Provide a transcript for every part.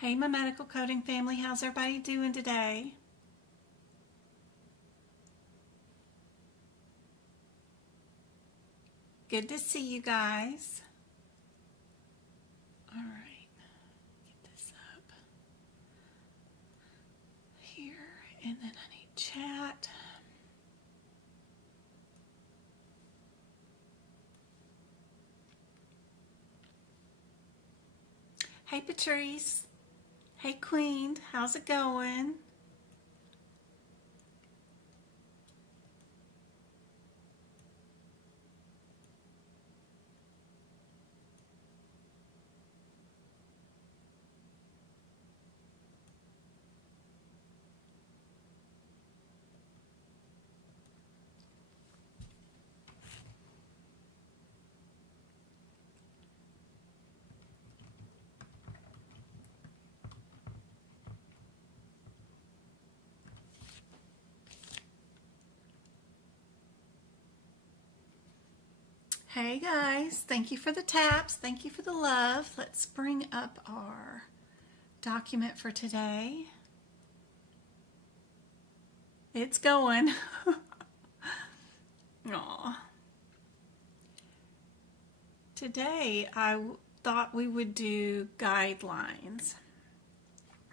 Hey, my medical coding family, how's everybody doing today? Good to see you guys. All right, get this up here, and then I need chat. Hey, Patrice. Hey, Queen, how's it going? Hey guys, thank you for the taps, thank you for the love. Let's bring up our document for today. It's going. Aw. Today I thought we would do guidelines.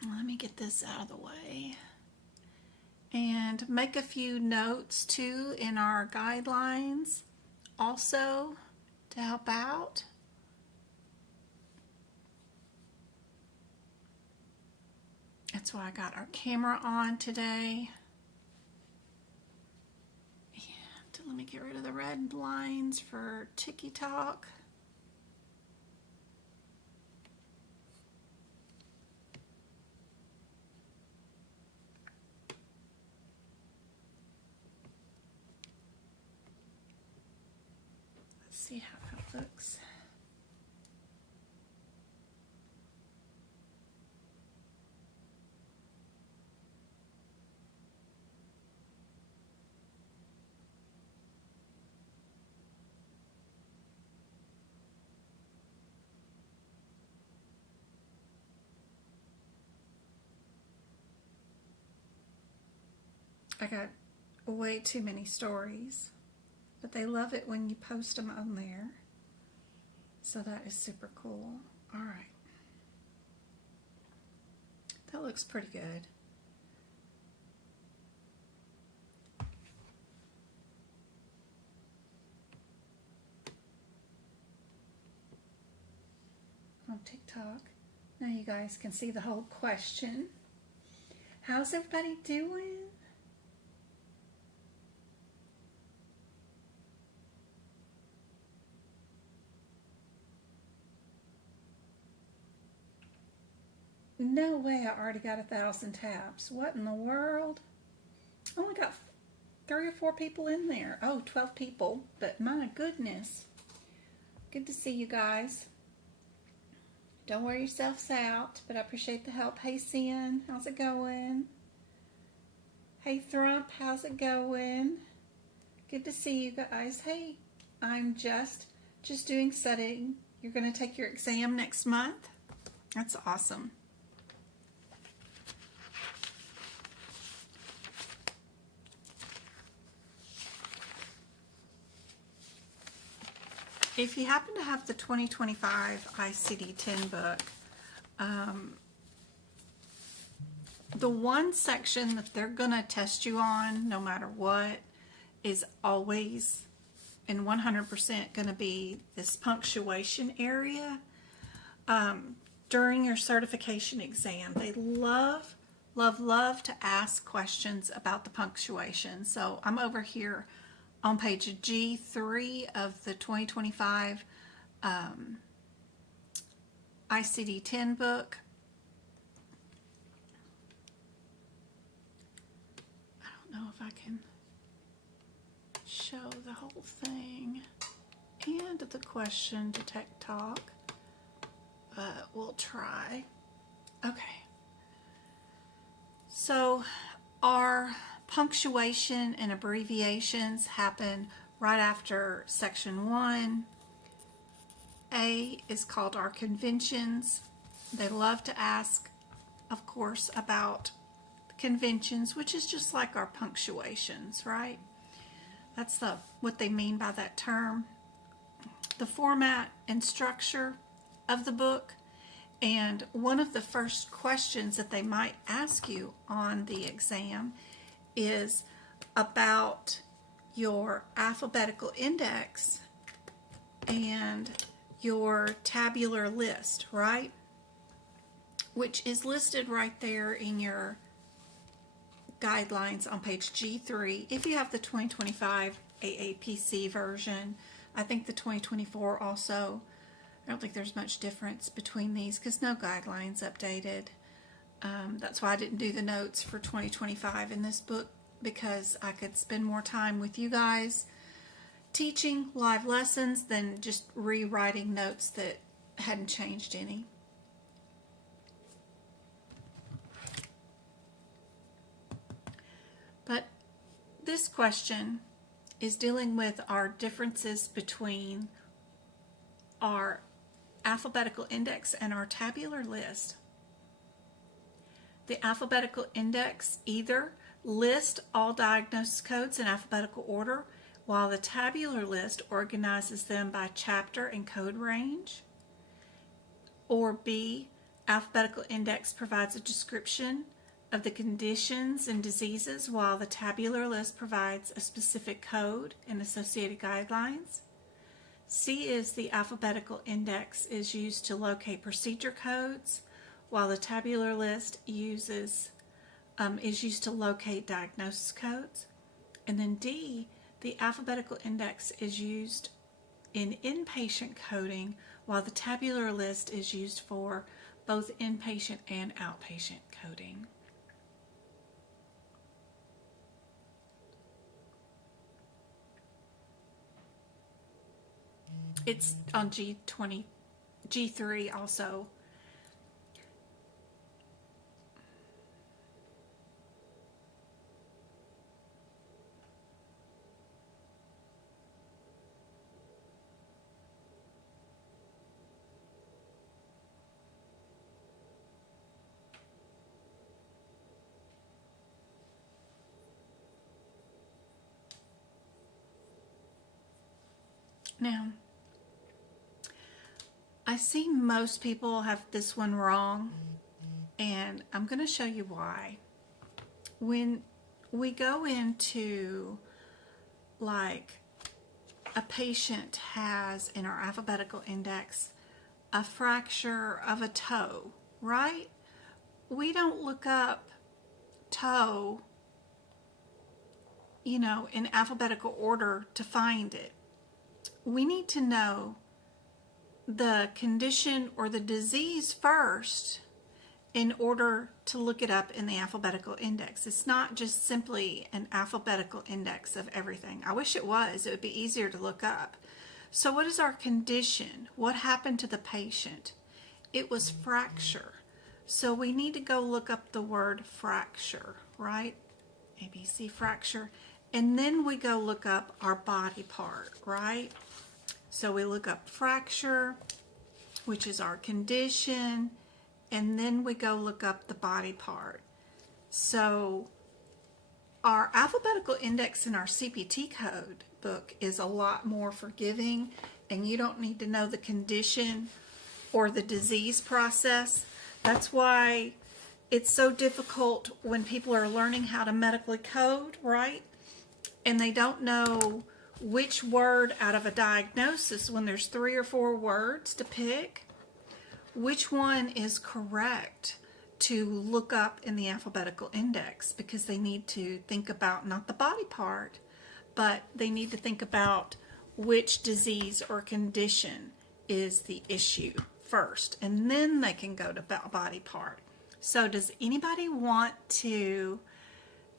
Let me get this out of the way and make a few notes too in our guidelines also to help out. That's why I got our camera on today. And let me get rid of the red lines for TikTok. See how it looks. I got way too many stories, but they love it when you post them on there. So that is super cool. All right. That looks pretty good. On TikTok. Now you guys can see the whole question. How's everybody doing? No way I already got 1,000 taps. What in the world? I only got 3 or 4 people in there. Oh, 12 people, but my goodness. Good to see you guys. Don't wear yourselves out, but I appreciate the help. Hey, Sin, how's it going? Hey, Thrump, how's it going? Good to see you guys. Hey, I'm just doing setting. You're going to take your exam next month? That's awesome. If you happen to have the 2025 ICD-10 book, the one section that they're going to test you on, no matter what, is always and 100% going to be this punctuation area. During your certification exam, they love to ask questions about the punctuation. So I'm over here on page G3 of the 2025 ICD-10 book. I don't know if I can show the whole thing and the question to TikTok, but we'll try. Okay. So our punctuation and abbreviations happen right after section 1. A is called our conventions. They love to ask of course, about conventions, which is just like our punctuations, right? That's what they mean by that term. The format and structure of the book. And one of the first questions that they might ask you on the exam is about your alphabetical index and your tabular list, right? Which is listed right there in your guidelines on page G3. If you have the 2025 AAPC version, I think the 2024 also. I don't think there's much difference between these because no guidelines updated. That's why I didn't do the notes for 2025 in this book, because I could spend more time with you guys teaching live lessons than just rewriting notes that hadn't changed any. But this question is dealing with our differences between our alphabetical index and our tabular list. The alphabetical index either lists all diagnosis codes in alphabetical order, while the tabular list organizes them by chapter and code range, or B, alphabetical index provides a description of the conditions and diseases, while the tabular list provides a specific code and associated guidelines. C is the alphabetical index is used to locate procedure codes, while the tabular list is used to locate diagnosis codes. And then D, the alphabetical index is used in inpatient coding, while the tabular list is used for both inpatient and outpatient coding. It's on G3 also. Now, I see most people have this one wrong, and I'm going to show you why. When we go into, like, a patient has in our alphabetical index a fracture of a toe, right? We don't look up toe, in alphabetical order to find it. We need to know the condition or the disease first in order to look it up in the alphabetical index. It's not just simply an alphabetical index of everything. I wish it was. It would be easier to look up. So what is our condition? What happened to the patient? It was fracture. So we need to go look up the word fracture, right? ABC fracture. And then we go look up our body part, right? So we look up fracture, which is our condition, and then we go look up the body part. So our alphabetical index in our CPT code book is a lot more forgiving, and you don't need to know the condition or the disease process. That's why it's so difficult when people are learning how to medically code, right? And they don't know which word out of a diagnosis, when there's 3 or 4 words to pick, which one is correct to look up in the alphabetical index, because they need to think about not the body part, but they need to think about which disease or condition is the issue first, and then they can go to body part. So does anybody want to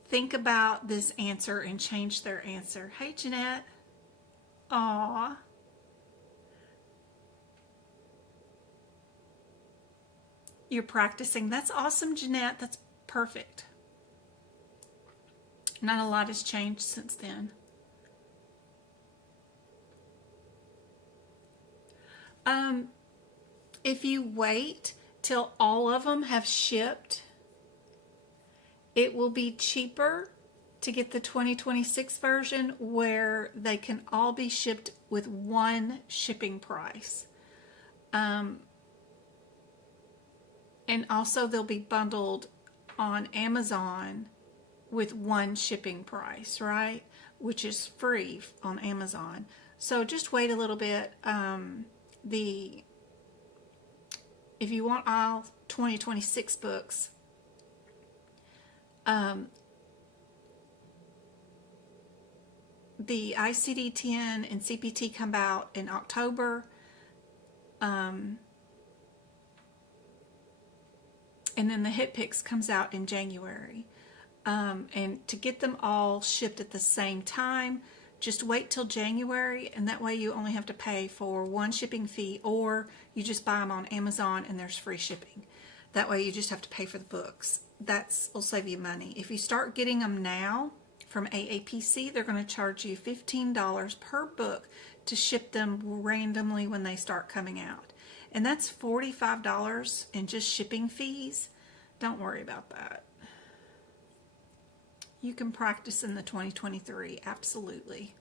think about this answer and change their answer? Hey, Jeanette. Aw. You're practicing. That's awesome, Jeanette. That's perfect. Not a lot has changed since then. If you wait till all of them have shipped It will be cheaper to get the 2026 version where they can all be shipped with one shipping price. And also they'll be bundled on Amazon with one shipping price, right? Which is free on Amazon. So just wait a little bit. If you want all 2026 books, the ICD-10 and CPT come out in October. And then the Hit Picks comes out in January. And to get them all shipped at the same time, just wait till January, and that way you only have to pay for one shipping fee, or you just buy them on Amazon and there's free shipping. That way you just have to pay for the books. Will save you money. If you start getting them now from AAPC, they're going to charge you $15 per book to ship them randomly when they start coming out. And that's $45 in just shipping fees. Don't worry about that. You can practice in the 2023, absolutely.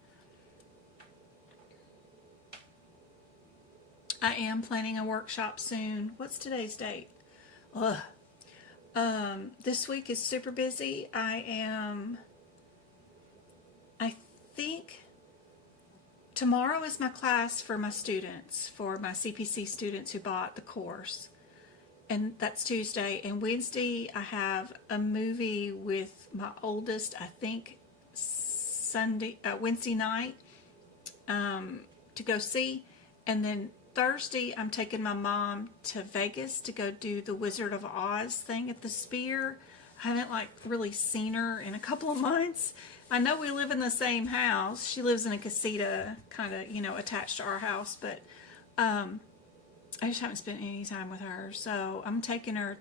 I am planning a workshop soon. What's today's date? Ugh. This week is super busy. I think tomorrow is my class for my students, for my CPC students who bought the course. And that's Tuesday. And Wednesday, I have a movie with my oldest, I think, Wednesday night to go see. And then Thursday, I'm taking my mom to Vegas to go do the Wizard of Oz thing at the Sphere. I haven't really seen her in a couple of months. I know we live in the same house. She lives in a casita, kind of, attached to our house, but I just haven't spent any time with her. So I'm taking her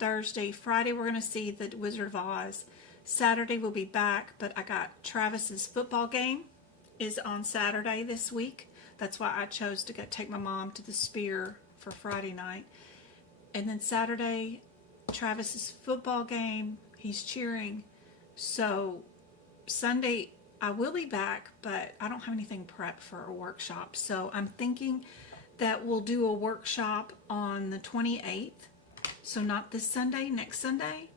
Thursday. Friday, we're going to see the Wizard of Oz. Saturday, we'll be back, but I got Travis's football game is on Saturday this week. That's why I chose to take my mom to the Sphere for Friday night. And then Saturday, Travis's football game, he's cheering. So Sunday, I will be back, but I don't have anything prepped for a workshop. So I'm thinking that we'll do a workshop on the 28th. So not this Sunday, next Sunday.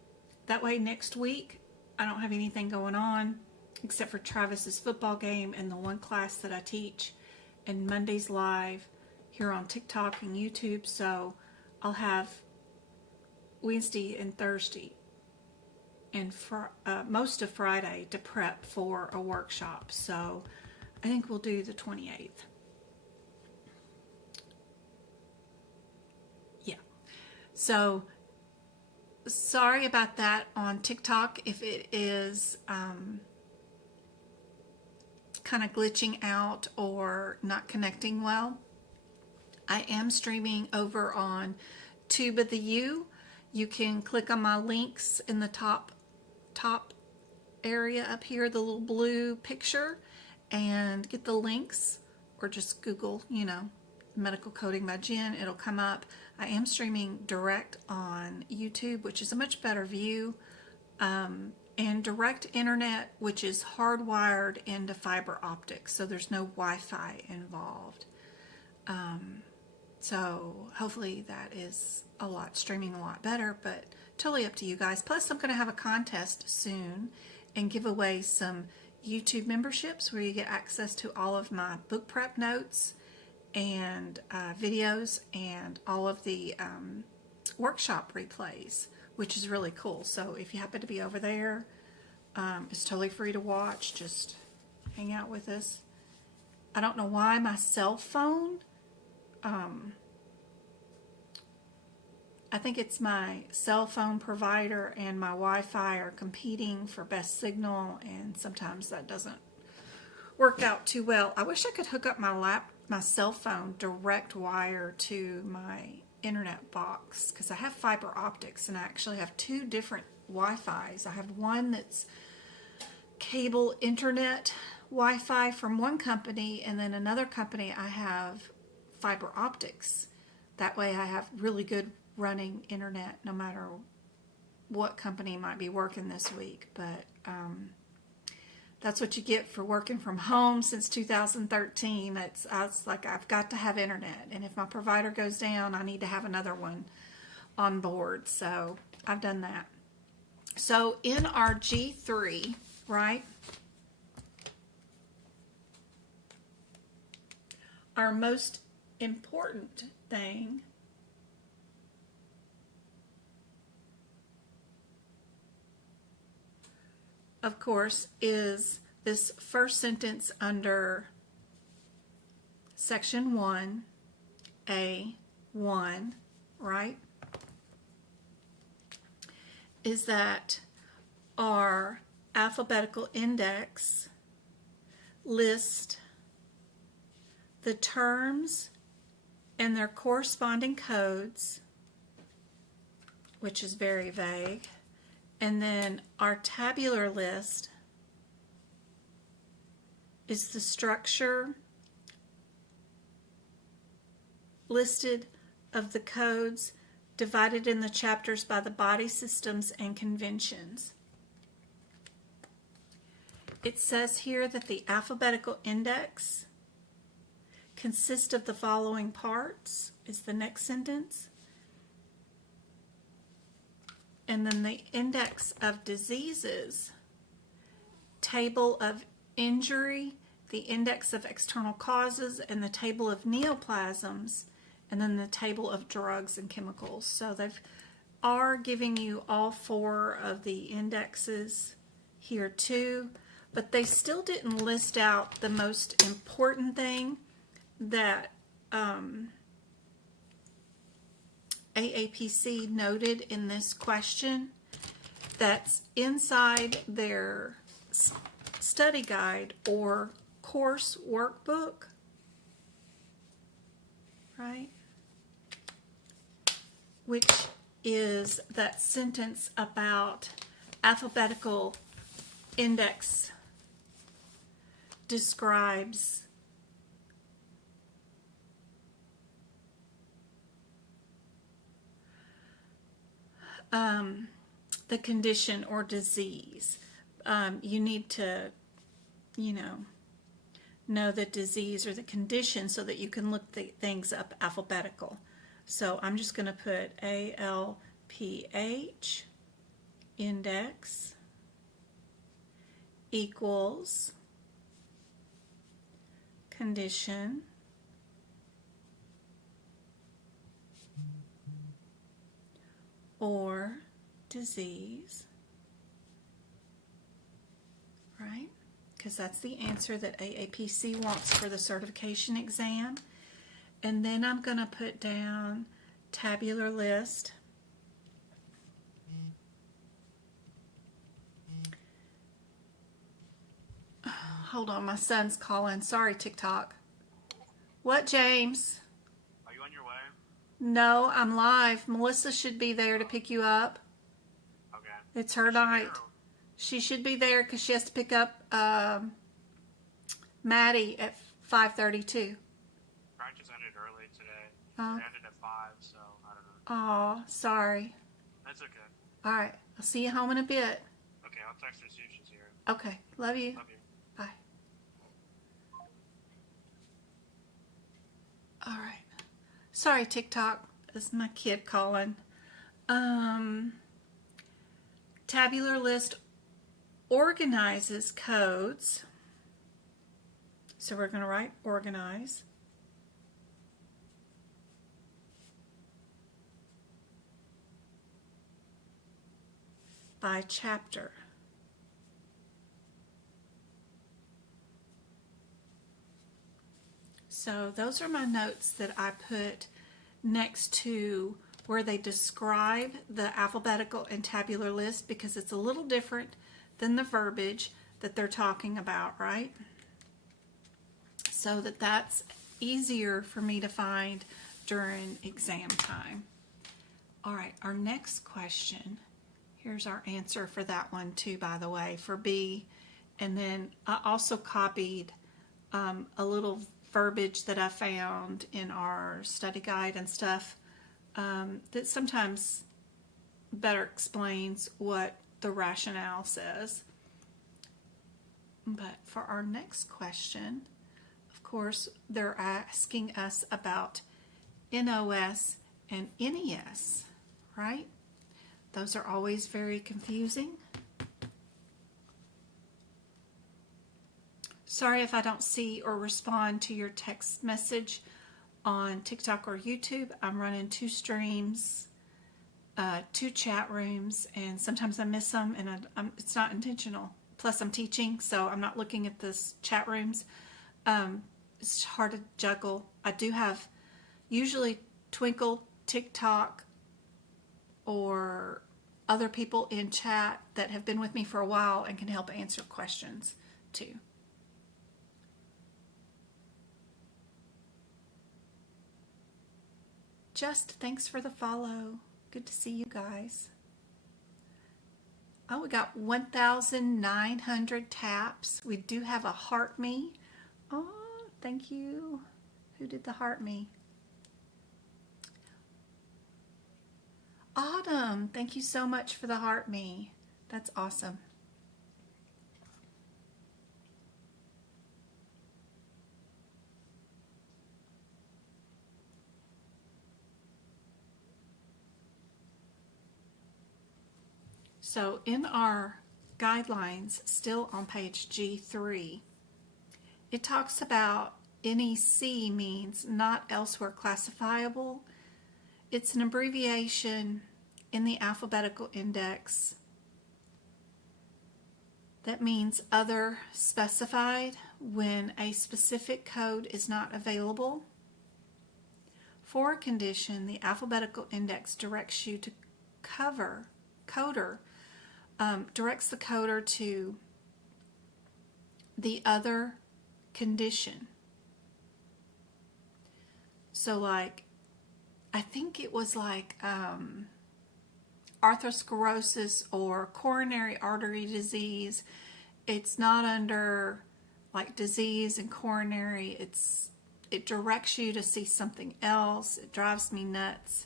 That way next week, I don't have anything going on except for Travis's football game and the one class that I teach. And Monday's live here on TikTok and YouTube. So I'll have Wednesday and Thursday and most of Friday to prep for a workshop. So I think we'll do the 28th. Yeah. So sorry about that on TikTok if it is kind of glitching out or not connecting well. I am streaming over on Tube of the U. You can click on my links in the top area up here, the little blue picture, and get the links, or just Google, medical coding by Jen. It'll come up. I am streaming direct on YouTube, which is a much better view, and direct internet, which is hardwired into fiber optics, so there's no Wi-Fi involved. So hopefully that is streaming a lot better, but totally up to you guys. Plus, I'm going to have a contest soon and give away some YouTube memberships where you get access to all of my book prep notes and videos and all of the workshop replays, which is really cool. So if you happen to be over there, it's totally free to watch. Just hang out with us. I don't know why my cell phone, I think it's my cell phone provider and my Wi-Fi are competing for best signal, and sometimes that doesn't work out too well. I wish I could hook up my cell phone direct wire to my internet box, because I have fiber optics and I actually have two different Wi-Fis. I have one that's cable internet Wi-Fi from one company, and then another company I have fiber optics. That way I have really good running internet no matter what company might be working this week, but that's what you get for working from home since 2013. It's like I've got to have internet, and if my provider goes down, I need to have another one on board. So I've done that. So in our G3, right, our most important thing of course is this first sentence under section 1A1, right? Is that our alphabetical index lists the terms and their corresponding codes, which is very vague, and then our tabular list is the structure listed of the codes divided in the chapters by the body systems and conventions. It says here that the alphabetical index consists of the following parts, is the next sentence. And then the index of diseases, table of injury, the index of external causes, and the table of neoplasms, and then the table of drugs and chemicals. So they are giving you all four of the indexes here too, but they still didn't list out the most important thing that AAPC noted in this question that's inside their study guide or course workbook, right? Which is that sentence about alphabetical index describes the condition or disease. You need to, know the disease or the condition so that you can look the things up alphabetical. So I'm just going to put ALPH index equals condition or disease, right? Because that's the answer that AAPC wants for the certification exam. And then I'm going to put down tabular list. Hold on, my son's calling. Sorry, TikTok. What, James? Are you on your way? No, I'm live. Melissa should be there to pick you up. Okay. It's her night. She should be there because she has to pick up Maddie at 5:32. Practice ended early today. It Oh. ended at 5, so I don't know. Aw, sorry. That's okay. All right, I'll see you home in a bit. Okay, I'll text her, see if she's here. Okay, love you. Love you. Bye. All right. Sorry, TikTok. This is my kid calling. Tabular list organizes codes. So we're going to write organize. By chapter. So those are my notes that I put next to where they describe the alphabetical and tabular list because it's a little different than the verbiage that they're talking about, right? So that's easier for me to find during exam time. All right, our next question. Here's our answer for that one too, by the way, for B. And then I also copied a little verbiage that I found in our study guide and stuff that sometimes better explains what the rationale says. But for our next question, of course, they're asking us about NOS and NES, right? Those are always very confusing. Sorry if I don't see or respond to your text message on TikTok or YouTube. I'm running 2 streams, 2 chat rooms, and sometimes I miss them, and it's not intentional. Plus, I'm teaching, so I'm not looking at the chat rooms. It's hard to juggle. I do have usually Twinkle, TikTok, or other people in chat that have been with me for a while and can help answer questions too. Just thanks for the follow. Good to see you guys. Oh, we got 1,900 taps. We do have a heart me. Oh, thank you. Who did the heart me? Autumn, thank you so much for the heart me. That's awesome. So in our guidelines, still on page G3, it talks about NEC means not elsewhere classifiable. It's an abbreviation in the alphabetical index that means other specified when a specific code is not available. For a condition, the alphabetical index directs you to directs the coder to the other condition. So like, I think it was like arthrosclerosis or coronary artery disease. It's not under like disease and coronary. It directs you to see something else. It drives me nuts.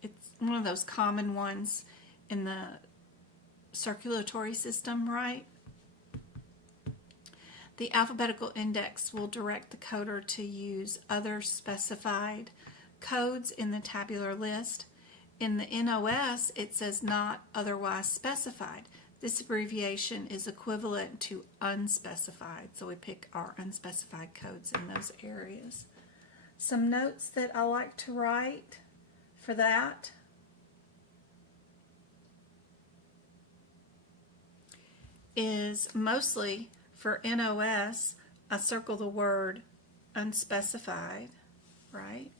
It's one of those common ones in the circulatory system, right? The alphabetical index will direct the coder to use other specified codes in the tabular list. In the NOS, it says not otherwise specified. This abbreviation is equivalent to unspecified, so we pick our unspecified codes in those areas. Some notes that I like to write for that. Is mostly for NOS, I circle the word unspecified, right?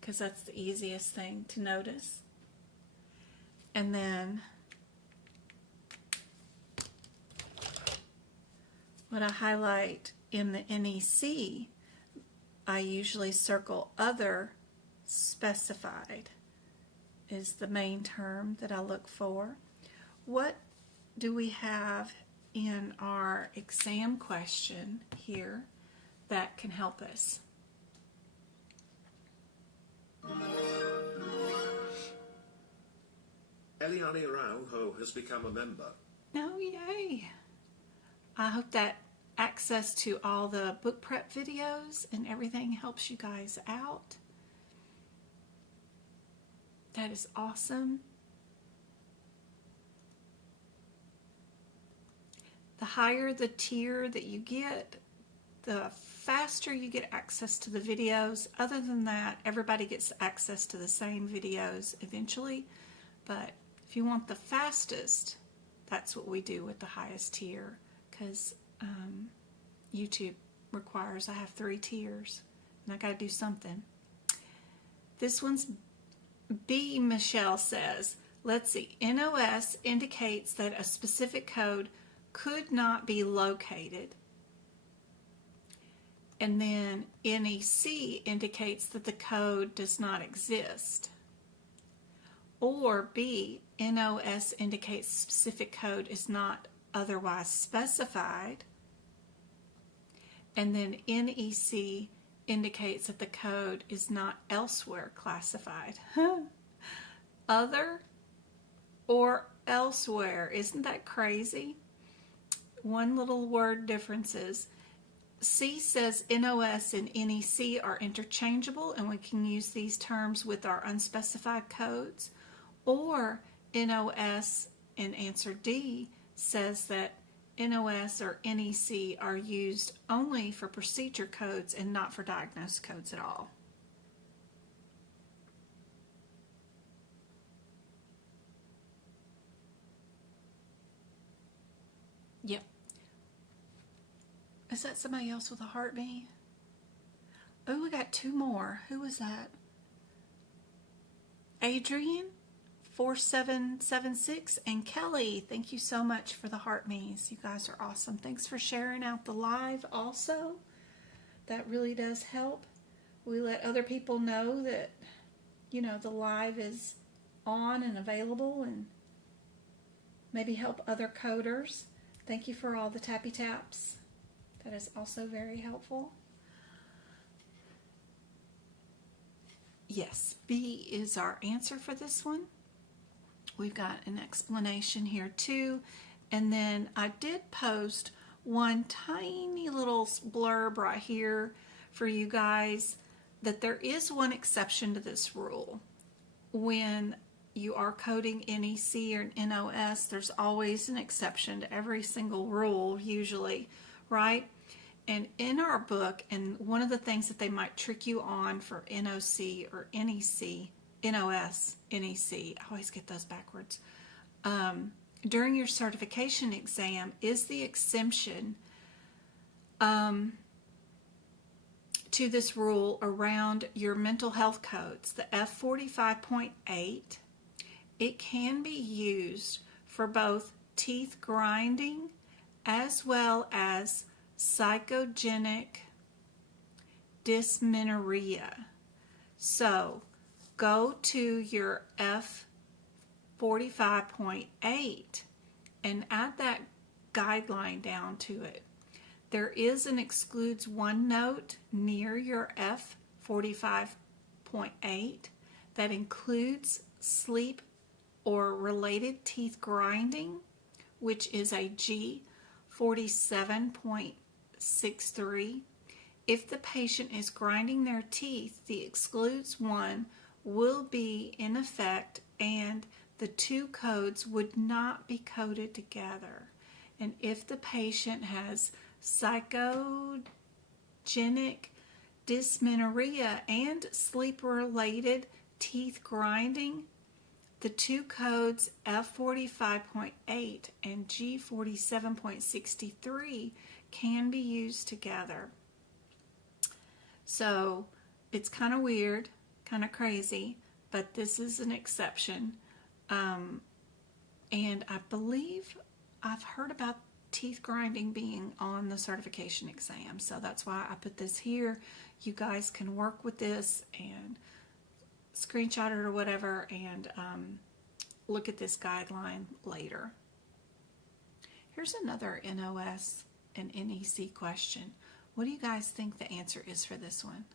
Because that's the easiest thing to notice. And then what I highlight in the NEC, I usually circle other specified is the main term that I look for. What do we have in our exam question here that can help us? Eliane Araujo has become a member. Oh, yay. I hope that access to all the book prep videos and everything helps you guys out. That is awesome. The higher the tier that you get, the faster you get access to the videos. Other than that, everybody gets access to the same videos eventually. But if you want the fastest, that's what we do with the highest tier, because YouTube requires I have 3 tiers, and I got to do something. This one's B. Michelle says, let's see, NOS indicates that a specific code could not be located. And then NEC indicates that the code does not exist. Or B, NOS indicates specific code is not otherwise specified. And then NEC indicates that the code is not elsewhere classified. Other or elsewhere. Isn't that crazy? One little word differences. C says NOS and NEC are interchangeable, and we can use these terms with our unspecified codes. Or NOS in answer D says that NOS or NEC are used only for procedure codes and not for diagnosis codes at all. Yep. Is that somebody else with a heartbeat? Oh, we got two more. Who was that? Adrian, 4776, and Kelly. Thank you so much for the heart me's. You guys are awesome. Thanks for sharing out the live also. That really does help. We let other people know that, the live is on and available, and maybe help other coders. Thank you for all the tappy taps. That is also very helpful. Yes, B is our answer for this one. We've got an explanation here too. And then I did post one tiny little blurb right here for you guys that there is one exception to this rule. When you are coding NEC or NOS, there's always an exception to every single rule usually, right? And in our book, and one of the things that they might trick you on for NOC or NEC, NOS, NEC, I always get those backwards, during your certification exam is the exemption to this rule around your mental health codes, the F45.8. It can be used for both teeth grinding as well as psychogenic dysmenorrhea. So go to your F45.8 and add that guideline down to it. There is an excludes one note near your F45.8 that includes sleep or related teeth grinding, which is a G47.63. If the patient is grinding their teeth, the excludes one will be in effect and the two codes would not be coded together. And if the patient has psychogenic dysmenorrhea and sleep-related teeth grinding, the two codes F45.8 and G47.63 can be used together. So it's kind of weird, kind of crazy, but this is an exception. And I believe I've heard about teeth grinding being on the certification exam, so that's why I put this here. You guys can work with this and screenshot it or whatever and look at this guideline later. Here's another NOS and NEC question. What do you guys think the answer is for this one?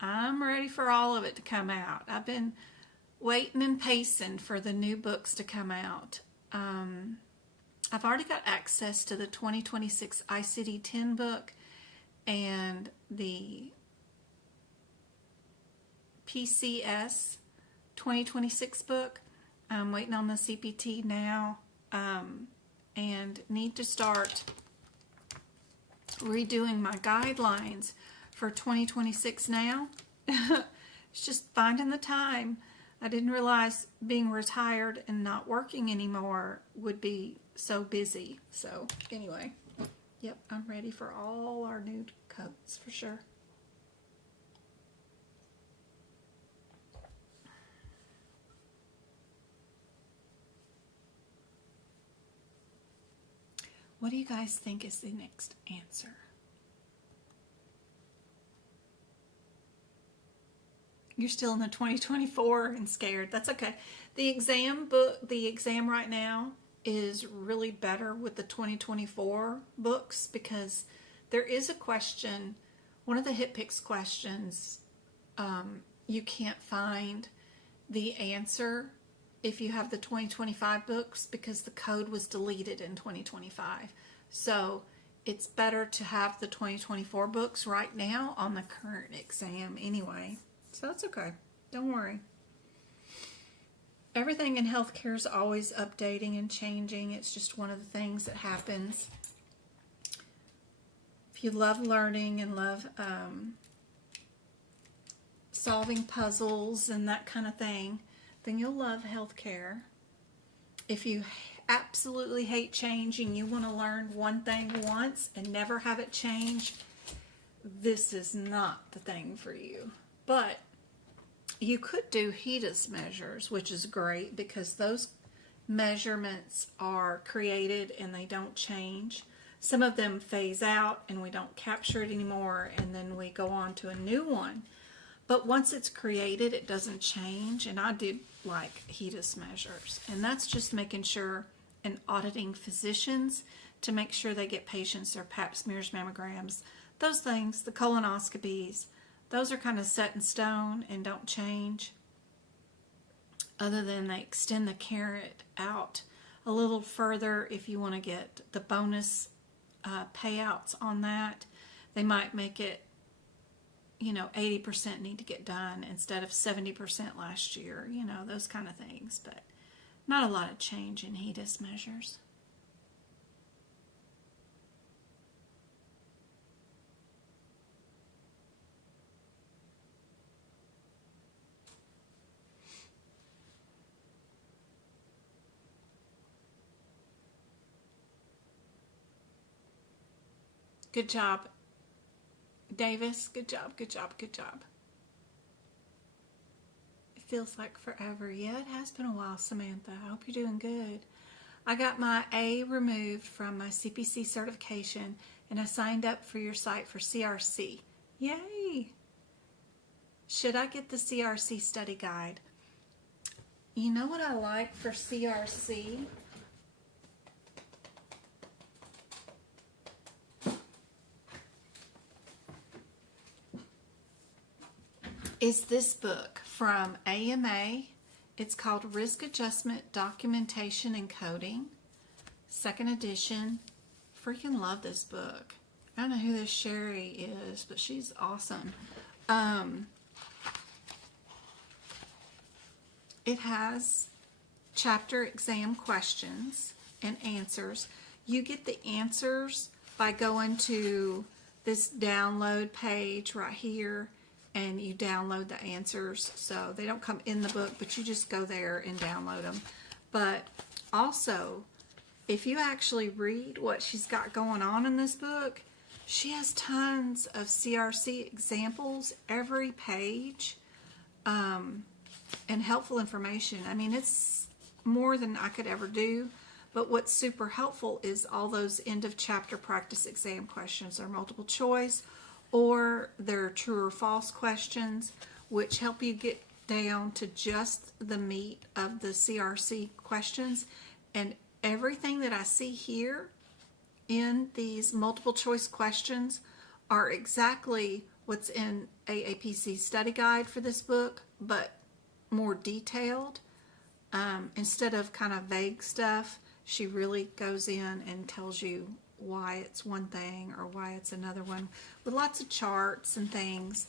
I'm ready for all of it to come out. I've been waiting and pacing for the new books to come out. I've already got access to the 2026 ICD-10 book and the PCS 2026 book. I'm waiting on the CPT now and need to start redoing my guidelines for 2026 now. It's just finding the time. I didn't realize being retired and not working anymore would be so busy. So anyway, yep, I'm ready for all our new codes for sure. What do you guys think is the next answer? You're still in the 2024 and scared. That's okay. The exam right now is really better with the 2024 books because there is a question, one of the hit picks questions, you can't find the answer if you have the 2025 books because the code was deleted in 2025. So it's better to have the 2024 books right now on the current exam anyway. So that's okay. Don't worry. Everything in healthcare is always updating and changing. It's just one of the things that happens. If you love learning and love solving puzzles and that kind of thing, then you'll love healthcare. If you absolutely hate change and you want to learn one thing once and never have it change, this is not the thing for you. But you could do HEDIS measures, which is great because those measurements are created and they don't change. Some of them phase out and we don't capture it anymore, and then we go on to a new one. But once it's created, it doesn't change, and I did like HEDIS measures. And that's just making sure and auditing physicians to make sure they get patients their pap smears, mammograms, those things, the colonoscopies, those are kind of set in stone and don't change, other than they extend the carrot out a little further if you want to get the bonus payouts on that. They might make it, 80% need to get done instead of 70% last year, those kind of things. But not a lot of change in HEDIS measures. Good job, Davis. Good job, good job, good job. It feels like forever. Yeah, it has been a while, Samantha. I hope you're doing good. I got my A removed from my CPC certification, and I signed up for your site for CRC. Yay! Should I get the CRC study guide? You know what I like for CRC? Is this book from AMA. It's called Risk Adjustment Documentation and Coding, 2nd edition. Freaking love this book. I don't know who this Sherry is, but she's awesome. It has chapter exam questions and answers. You get the answers by going to this download page right here, and you download the answers. So they don't come in the book, but you just go there and download them. But also, if you actually read what she's got going on in this book, she has tons of CRC examples every page, and helpful information. I mean, it's more than I could ever do. But what's super helpful is all those end of chapter practice exam questions. They're multiple choice, or they're true or false questions, which help you get down to just the meat of the CRC questions. And everything that I see here in these multiple choice questions are exactly what's in AAPC study guide for this book, but more detailed. Instead of kind of vague stuff, she really goes in and tells you why it's one thing or why it's another one, with lots of charts and things,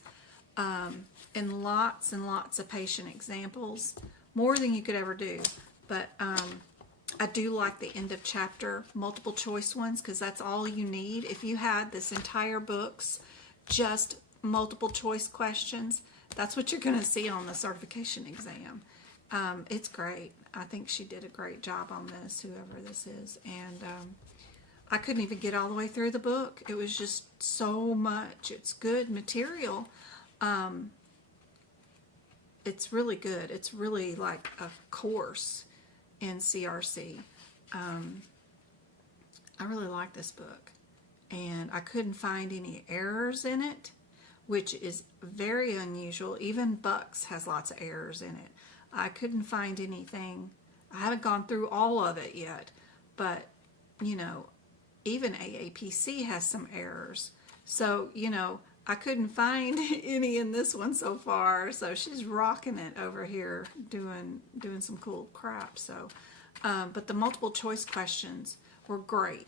and lots of patient examples, more than you could ever do. But I do like the end of chapter multiple choice ones, because that's all you need. If you had this entire book's just multiple choice questions, that's what you're going to see on the certification exam. It's great. I think she did a great job on this, whoever this is. And I couldn't even get all the way through the book. It was just so much. It's good material. It's really good. It's really like a course in CRC. I really like this book. And I couldn't find any errors in it, which is very unusual. Even Bucks has lots of errors in it. I couldn't find anything. I haven't gone through all of it yet, but, you know, even AAPC has some errors. So, you know, I couldn't find any in this one so far. So she's rocking it over here, doing some cool crap. So, but the multiple choice questions were great.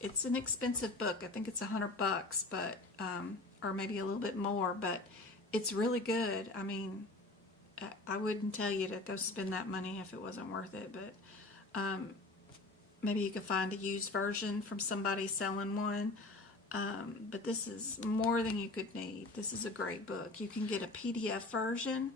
It's an expensive book. I think it's $100, but or maybe a little bit more, but it's really good. I mean, I wouldn't tell you to go spend that money if it wasn't worth it, but maybe you could find a used version from somebody selling one. But this is more than you could need. This is a great book. You can get a PDF version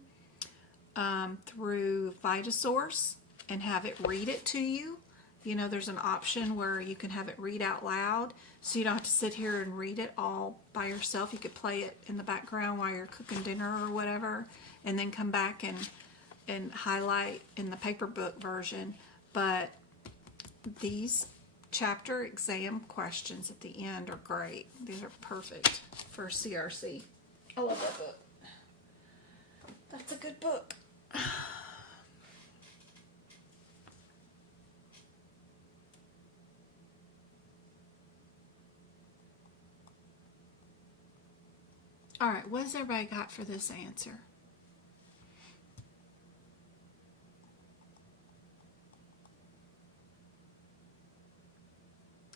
through Vitasource and have it read it to you. You know, there's an option where you can have it read out loud, so you don't have to sit here and read it all by yourself. You could play it in the background while you're cooking dinner or whatever, and then come back and highlight in the paper book version. But these chapter exam questions at the end are great. These are perfect for CRC. I love that book. That's a good book. All right, what has everybody got for this answer?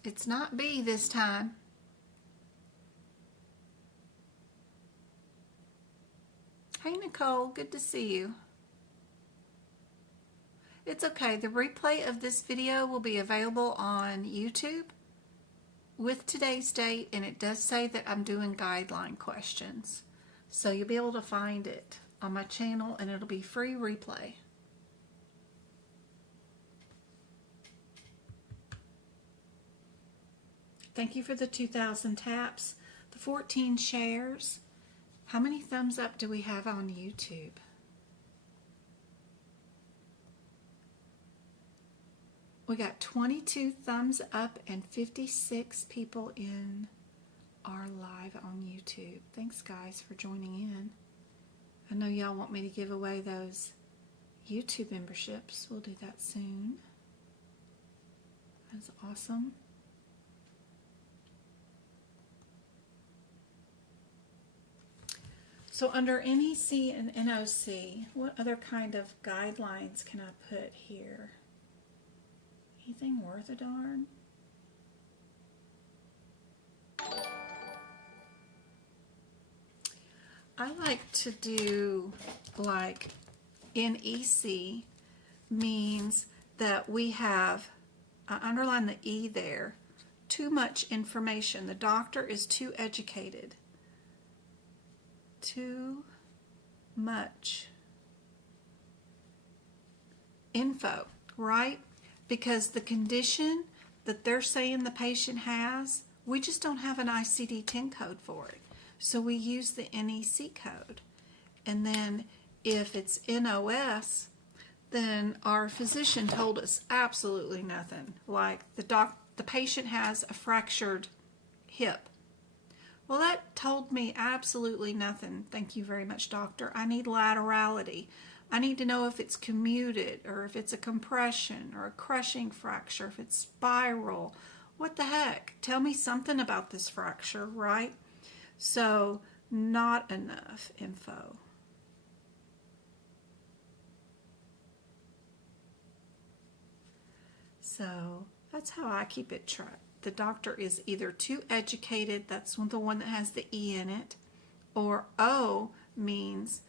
It's not B this time. Hey, Nicole, good to see you. It's okay. The replay of this video will be available on YouTube with today's date, and it does say that I'm doing guideline questions. So you'll be able to find it on my channel, and it'll be free replay. Thank you for the 2,000 taps, the 14 shares. How many thumbs up do we have on YouTube? We got 22 thumbs up and 56 people in our live on YouTube. Thanks, guys, for joining in. I know y'all want me to give away those YouTube memberships. We'll do that soon. That's awesome. So under NEC and NOC, what other kind of guidelines can I put here? Anything worth a darn? I like to do, like, NEC means that we have, I underline the E there, too much information. The doctor is too educated. Too much info, right? Because the condition that they're saying the patient has, we just don't have an ICD-10 code for it. So we use the NEC code. And then if it's NOS, then our physician told us absolutely nothing. Like the patient has a fractured hip. Well, that told me absolutely nothing. Thank you very much, doctor. I need laterality. I need to know if it's commuted or if it's a compression or a crushing fracture, if it's spiral. What the heck? Tell me something about this fracture, right? So, not enough info. So, that's how I keep it tracked. The doctor is either too educated, that's the one that has the E in it, or O means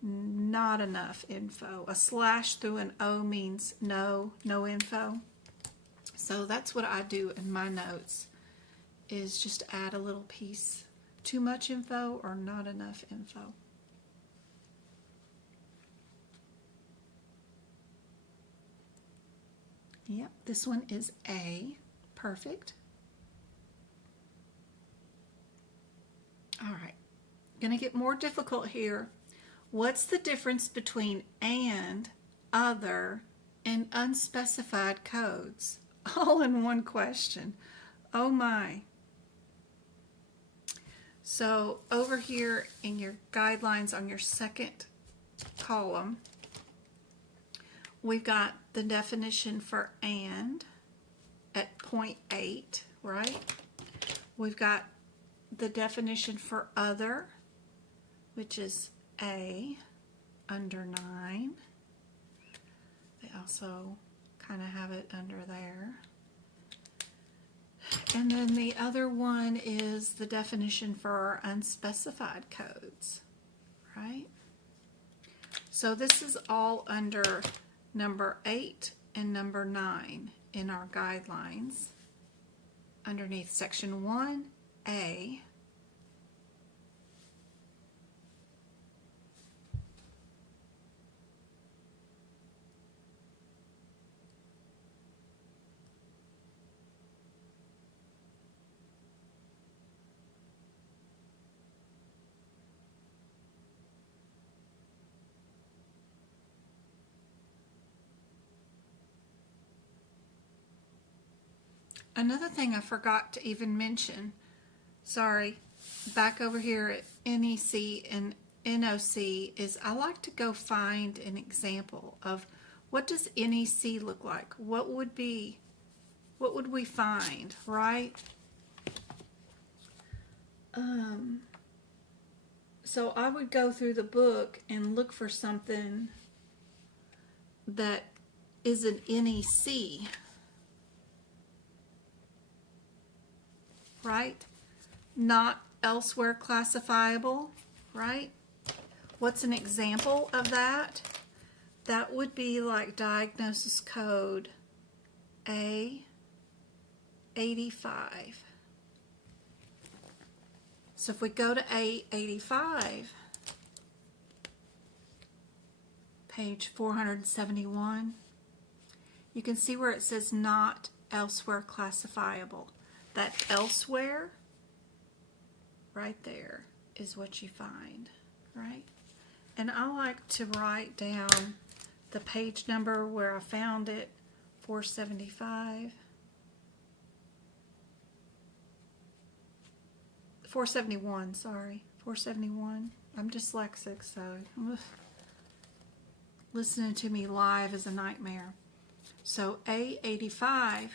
not enough info. A slash through an O means no info. So that's what I do in my notes, is just add a little piece. Too much info or not enough info. Yep, this one is A. Perfect. All right, going to get more difficult here. What's the difference between and, other, and unspecified codes? All in one question. Oh my. So over here in your guidelines on your second column, we've got the definition for and at point 8, right? We've got the definition for other, which is A under 9. They also kind of have it under there. And then the other one is the definition for our unspecified codes, right? So this is all under number 8 and number 9 in our guidelines. Underneath section 1A, another thing I forgot to even mention, sorry, back over here at NEC and NOC, is I like to go find an example of what does NEC look like? What would we find, right? So I would go through the book and look for something that is an NEC, right? Not elsewhere classifiable, right? What's an example of that? That would be like diagnosis code A85. So if we go to A85, page 471, you can see where it says not elsewhere classifiable. That elsewhere right there is what you find, right? And I like to write down the page number where I found it, 475. 471, sorry, 471. I'm dyslexic, so listening to me live is a nightmare. So A85,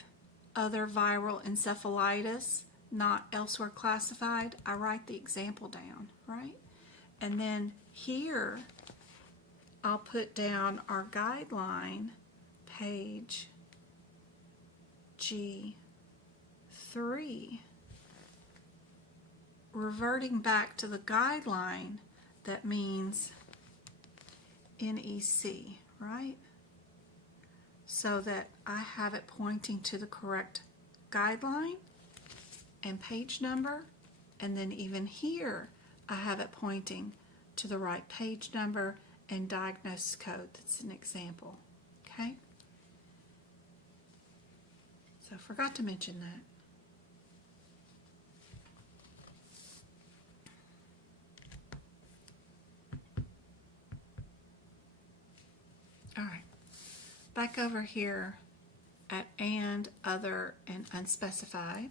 other viral encephalitis, not elsewhere classified, I write the example down, right? And then here, I'll put down our guideline, page G3. Reverting back to the guideline, that means NEC, right? So that I have it pointing to the correct guideline and page number, and then even here I have it pointing to the right page number and diagnosis code. That's an example, okay? So I forgot to mention that. All right, back over here at and, other, and unspecified.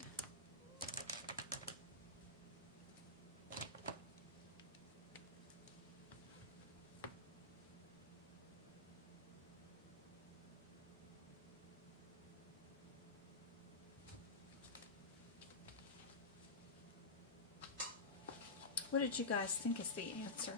What did you guys think is the answer?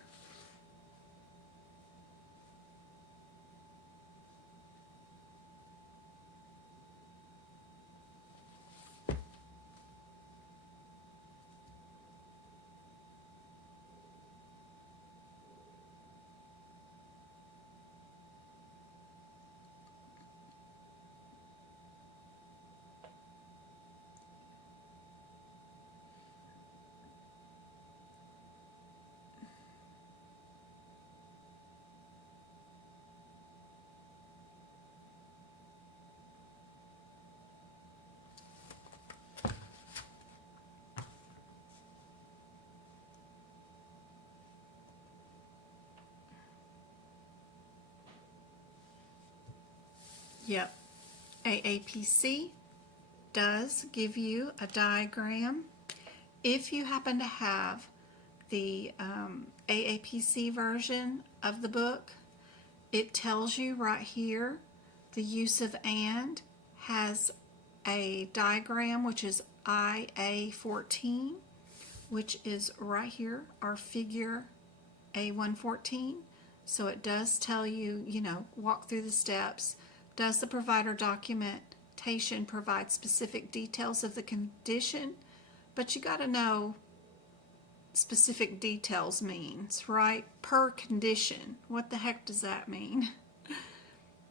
Yep, AAPC does give you a diagram, if you happen to have the AAPC version of the book, it tells you right here the use of and has a diagram, which is IA14, which is right here, our figure A114. So it does tell you, walk through the steps. Does the provider documentation provide specific details of the condition? But you got to know specific details means, right? Per condition. What the heck does that mean?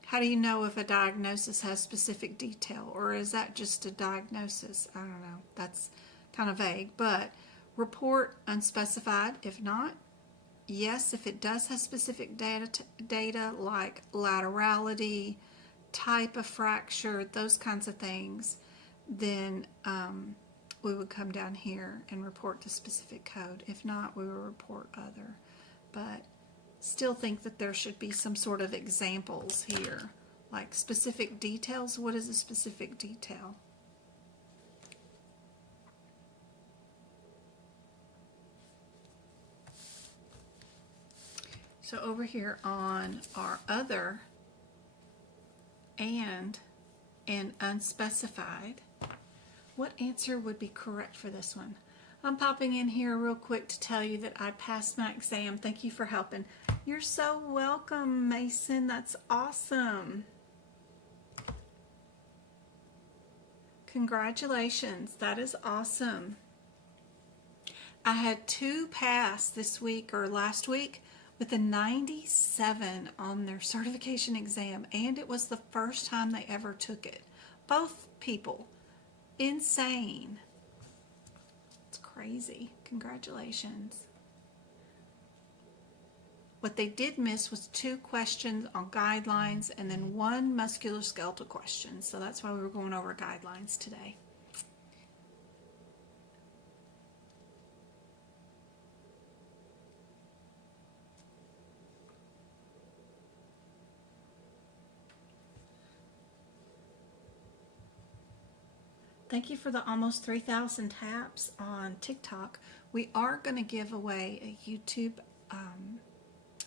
How do you know if a diagnosis has specific detail, or is that just a diagnosis? I don't know. That's kind of vague, but report unspecified if not. Yes, if it does have specific data like laterality, type of fracture, those kinds of things, then we would come down here and report the specific code. If not, we will report other. But still think that there should be some sort of examples here, like specific details. What is a specific detail? So over here on our other and unspecified, what answer would be correct for this one? I'm popping in here real quick to tell you that I passed my exam. Thank you for helping. You're so welcome, Mason. That's awesome. Congratulations. That is awesome. I had 2 pass this week or last week with a 97 on their certification exam, and it was the first time they ever took it. Both people. Insane. It's crazy. Congratulations. What they did miss was 2 questions on guidelines and then 1 musculoskeletal question. So that's why we were going over guidelines today. Thank you for the almost 3,000 taps on TikTok. We are going to give away a YouTube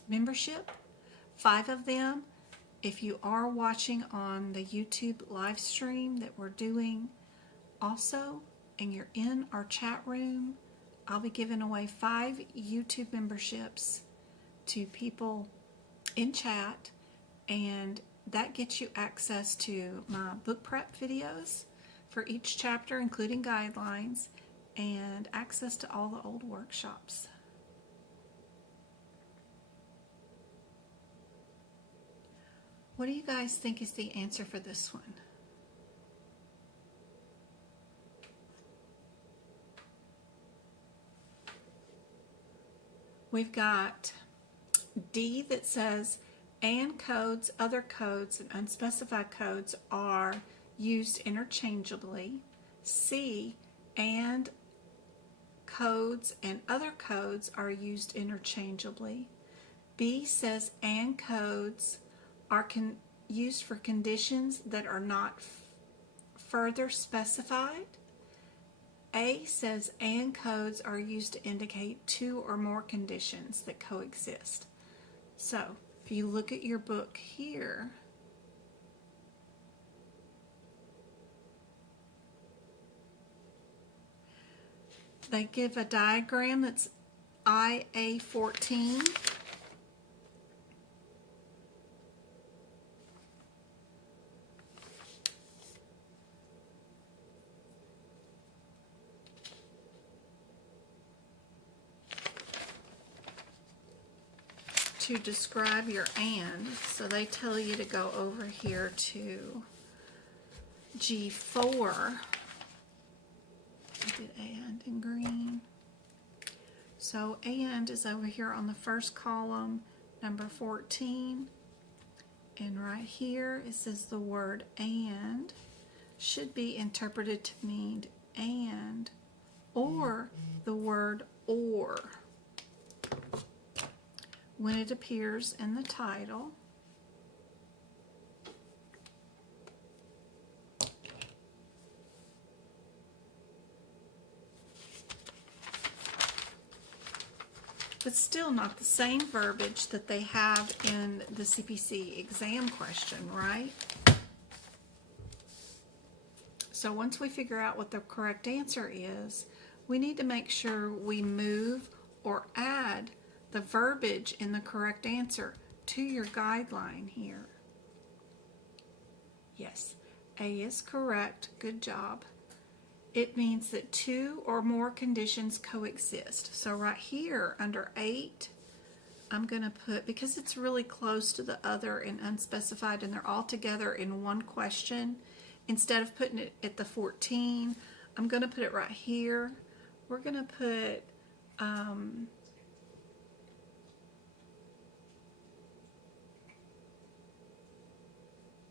membership, 5 of them. If you are watching on the YouTube live stream that we're doing also, and you're in our chat room, I'll be giving away 5 YouTube memberships to people in chat, and that gets you access to my book prep videos for each chapter, including guidelines, and access to all the old workshops. What do you guys think is the answer for this one? We've got D that says and codes, other codes, and unspecified codes are used interchangeably. C, and codes and other codes are used interchangeably. B says and codes are used for conditions that are not further specified. A says and codes are used to indicate 2 or more conditions that coexist. So if you look at your book here, they give a diagram that's IA14. To describe your and, so they tell you to go over here to G4. I did and in green. So and is over here on the first column, number 14. And right here it says the word and should be interpreted to mean and, or the word or when it appears in the title. but still not the same verbiage that they have in the CPC exam question, right? So once we figure out what the correct answer is, we need to make sure we move or add the verbiage in the correct answer to your guideline here. Yes, A is correct. Good job. It means that two or more conditions coexist. So right here under 8, I'm going to put, because it's really close to the other and unspecified and they're all together in one question, instead of putting it at the 14, I'm going to put it right here. We're going to put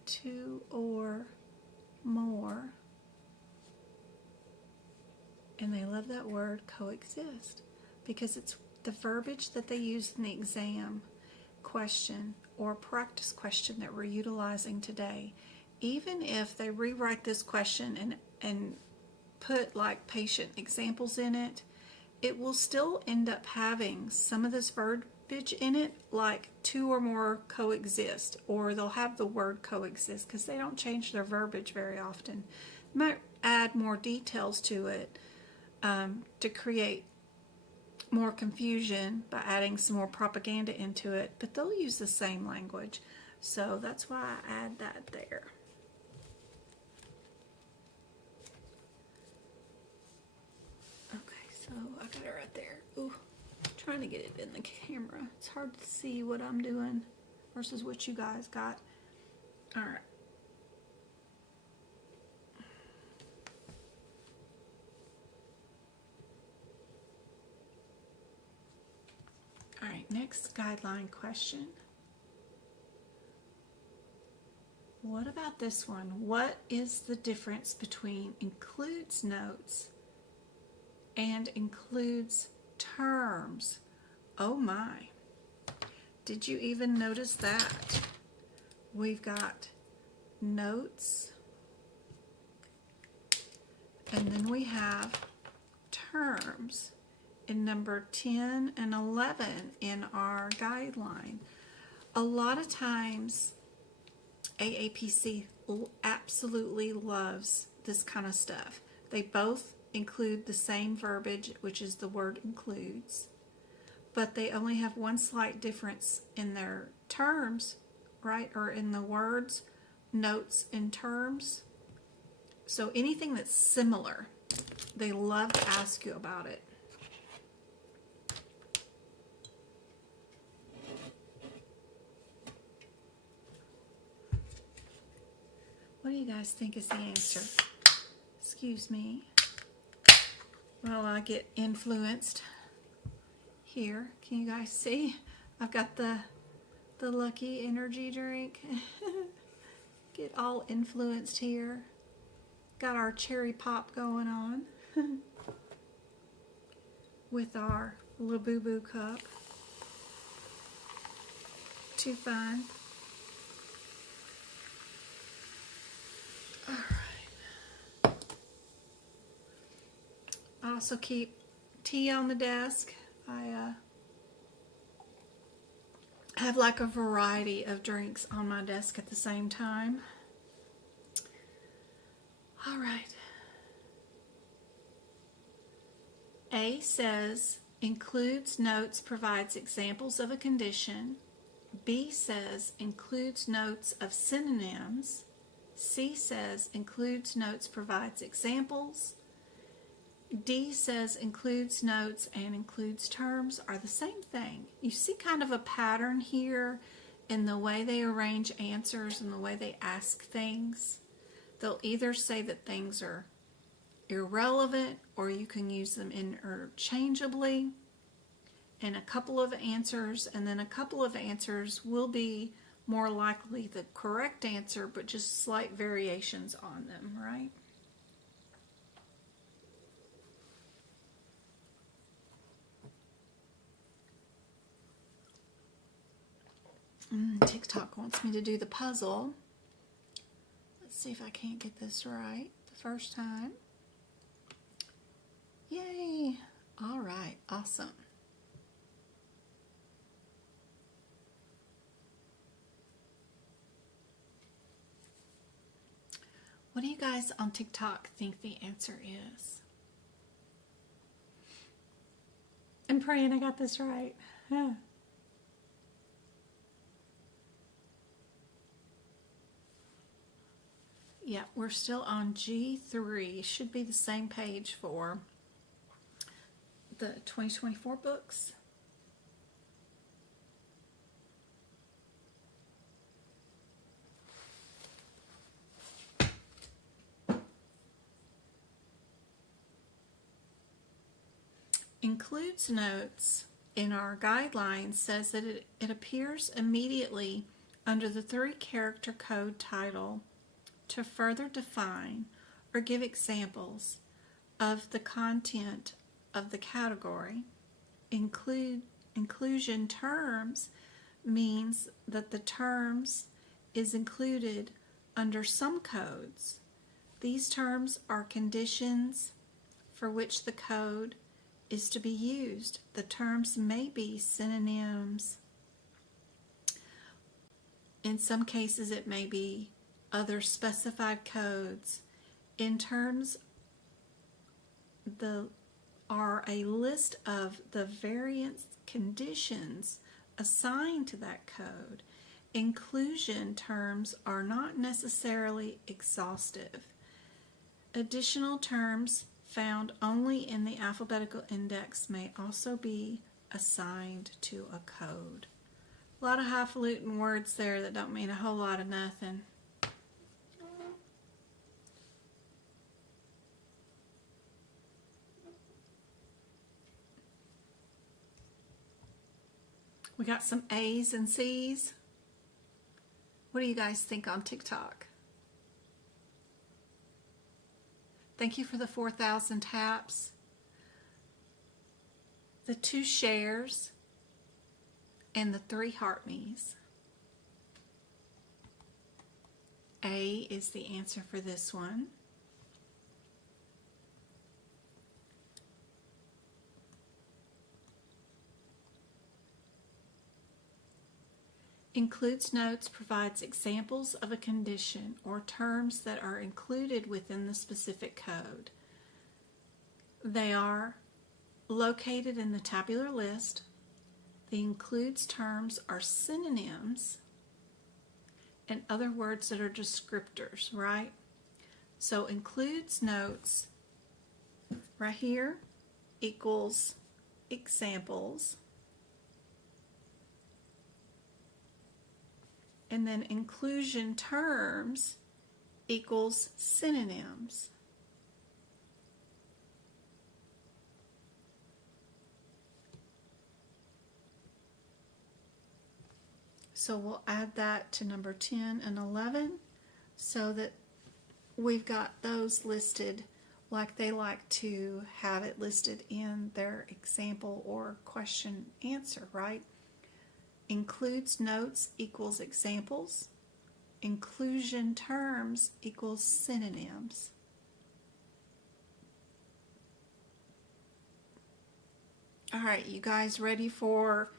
two or more, and they love that word coexist because it's the verbiage that they use in the exam question or practice question that we're utilizing today. Even if they rewrite this question and put like patient examples in it, it will still end up having some of this verbiage in it, like two or more coexist, or they'll have the word coexist because they don't change their verbiage very often. They might add more details to it to create more confusion by adding some more propaganda into it, but they'll use the same language. So that's why I add that there. Okay, so I got it right there. Ooh, trying to get it in the camera. It's hard to see what I'm doing versus what you guys got. All right. All right, next guideline question. What about this one? What is the difference between includes notes and includes terms? Oh my. Did you even notice that? We've got notes, and then we have terms in number 10 and 11 in our guideline. A lot of times AAPC absolutely loves this kind of stuff. They both include the same verbiage, which is the word includes, but they only have one slight difference in their terms, right, or in the words, notes, and terms. So anything that's similar, they love to ask you about it. What do you guys think is the answer? Excuse me. Well, I get influenced here. Can you guys see? I've got the lucky energy drink. Get all influenced here. Got our cherry pop going on with our Labubu cup. Too fun. All right. I also keep tea on the desk. I have like a variety of drinks on my desk at the same time. All right. A says includes notes, provides examples of a condition. B says includes notes of synonyms. C says includes notes, provides examples. D says includes notes and includes terms are the same thing. You see kind of a pattern here in the way they arrange answers and the way they ask things. They'll either say that things are irrelevant or you can use them interchangeably in a couple of answers, and then a couple of answers will be more likely the correct answer, but just slight variations on them, right? TikTok wants me to do the puzzle. Let's see if I can't get this right the first time. Yay! All right, awesome. What do you guys on TikTok think the answer is? I'm praying I got this right. Huh. Yeah, we're still on G3. Should be the same page for the 2024 books. Includes notes in our guidelines says that it appears immediately under the 3-character code title to further define or give examples of the content of the category. Inclusion terms means that the terms is included under some codes. These terms are conditions for which the code is to be used. The terms may be synonyms. In some cases it may be other specified codes. In terms, are a list of the various conditions assigned to that code. Inclusion terms are not necessarily exhaustive. Additional terms found only in the alphabetical index may also be assigned to a code. A lot of highfalutin words there that don't mean a whole lot of nothing. We got some A's and C's. What do you guys think on TikTok? Thank you for the 4,000 taps. The 2 shares and the 3 heart me's. A is the answer for this one. Includes notes provides examples of a condition or terms that are included within the specific code. They are located in the tabular list. The includes terms are synonyms and other words that are descriptors, right? So includes notes right here equals examples. And then inclusion terms equals synonyms. So we'll add that to number 10 and 11 so that we've got those listed like they like to have it listed in their example or question answer, right? Includes notes equals examples. Inclusion terms equals synonyms. All right, you guys ready for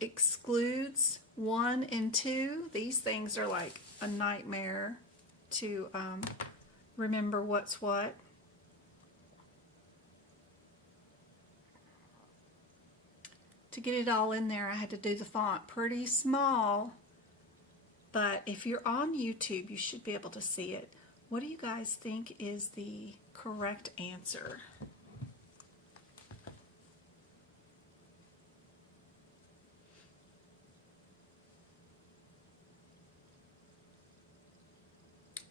excludes 1 and 2? These things are like a nightmare to remember what's what. To get it all in there, I had to do the font pretty small, but if you're on YouTube, you should be able to see it. What do you guys think is the correct answer?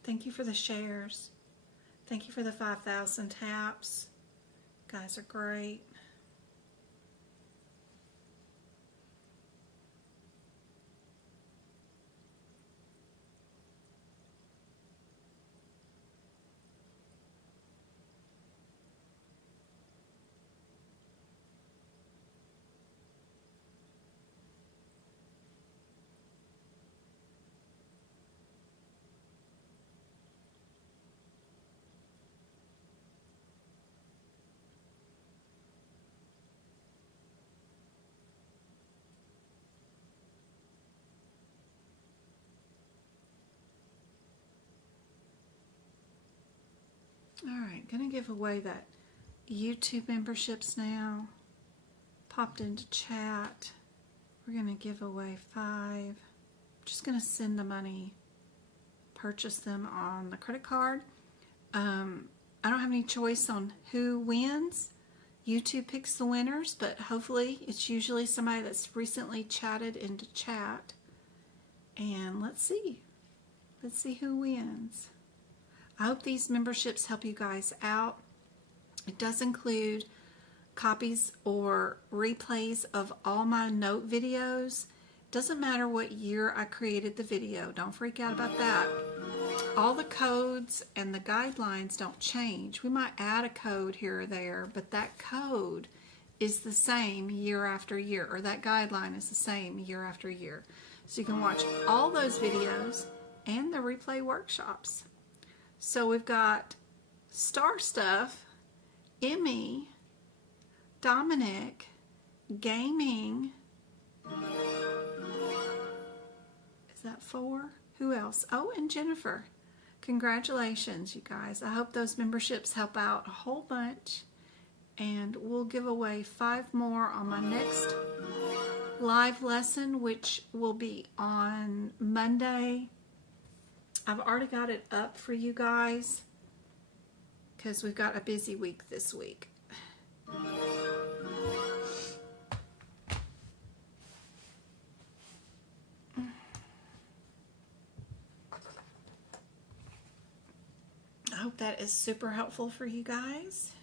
Thank you for the shares. Thank you for the 5,000 taps. You guys are great. All right, gonna give away that YouTube memberships now. Popped into chat. We're gonna give away 5. Just gonna send the money, purchase them on the credit card. I don't have any choice on who wins. YouTube picks the winners, but hopefully it's usually somebody that's recently chatted into chat. And let's see who wins. I hope these memberships help you guys out. It does include copies or replays of all my note videos. Doesn't matter what year I created the video. Don't freak out about that. All the codes and the guidelines don't change. We might add a code here or there, but that code is the same year after year, or that guideline is the same year after year. So you can watch all those videos and the replay workshops. So we've got Star Stuff, Emmy, Dominic, Gaming. Is that 4? Who else? Oh, and Jennifer. Congratulations, you guys. I hope those memberships help out a whole bunch. And we'll give away 5 more on my next live lesson, which will be on Monday. I've already got it up for you guys because we've got a busy week this week. I hope that is super helpful for you guys.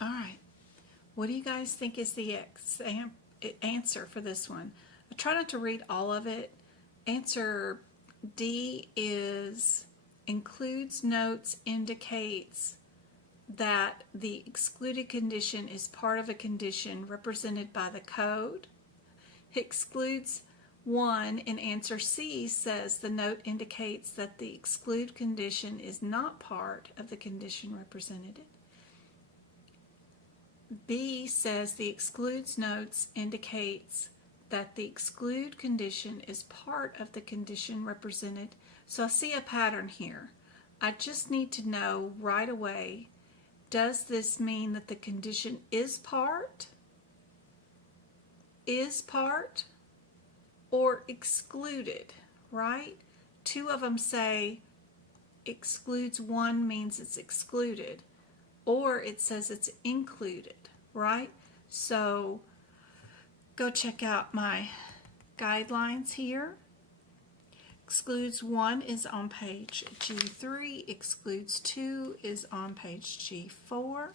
All right, what do you guys think is the answer for this one? I try not to read all of it. Answer D is includes notes, indicates that the excluded condition is part of a condition represented by the code. Excludes 1 in answer C says the note indicates that the exclude condition is not part of the condition represented. B says the excludes notes indicates that the exclude condition is part of the condition represented. So I see a pattern here. I just need to know right away, does this mean that the condition is part, or excluded, right? 2 of them say excludes 1 means it's excluded, or it says it's included, right? So go check out my guidelines here. Excludes 1 is on page G3. Excludes 2 is on page G4.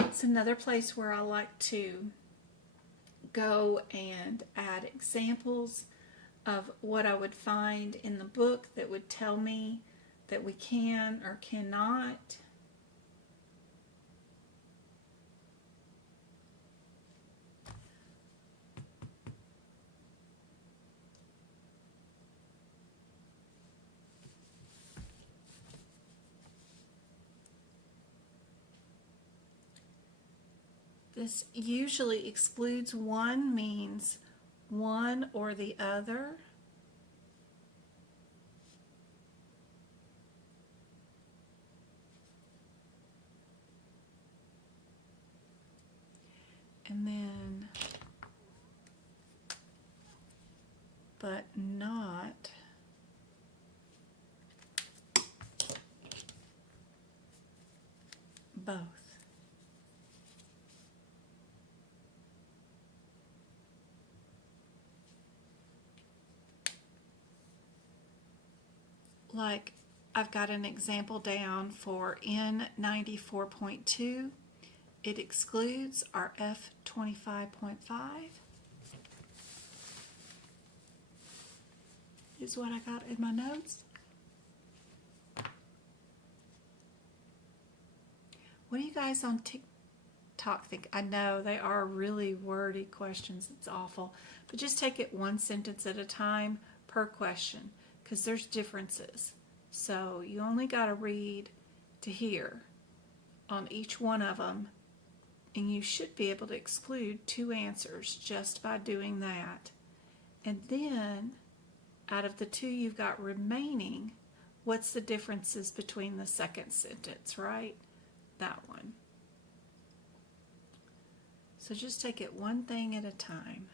It's another place where I like to go and add examples of what I would find in the book that would tell me that we can or cannot. This usually excludes 1 means one or the other. And then, but not both. Like I've got an example down for N94.2. It excludes our F25.5 is what I got in my notes. What are you guys on I know they are really wordy questions. It's awful. But just take it one sentence at a time per question, because there's differences. So you only got to read to hear on each one of them, and you should be able to exclude 2 answers just by doing that. And then, out of the 2 you've got remaining, what's the differences between the second sentence, right? That one. So just take it one thing at a time.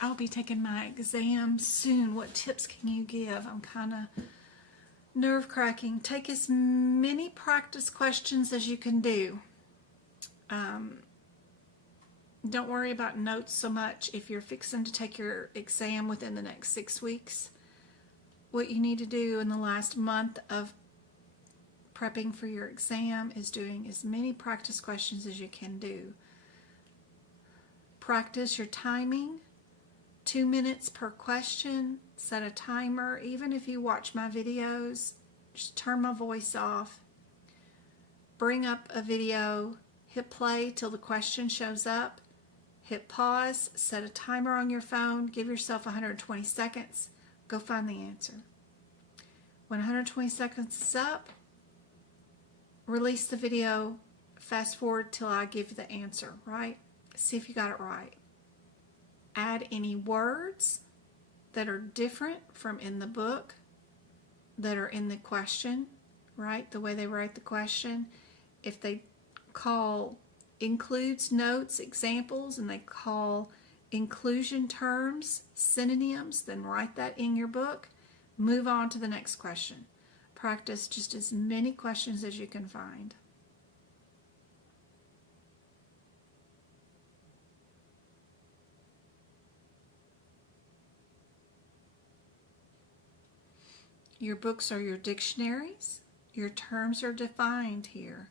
I'll be taking my exam soon. What tips can you give? I'm kind of nerve-cracking. Take as many practice questions as you can do. Don't worry about notes so much. If you're fixing to take your exam within the next 6 weeks, what you need to do in the last month of prepping for your exam is doing as many practice questions as you can do. Practice your timing. 2 minutes per question. Set a timer. Even if you watch my videos, just turn my voice off. Bring up a video. Hit play till the question shows up. Hit pause. Set a timer on your phone. Give yourself 120 seconds. Go find the answer. When 120 seconds is up, release the video. Fast forward till I give you the answer, right? See if you got it right. Add any words that are different from in the book that are in the question, right? The way they write the question. If they call includes notes examples and they call inclusion terms synonyms, then write that in your book. Move on to the next question. Practice just as many questions as you can find. Your books are your dictionaries. Your terms are defined here.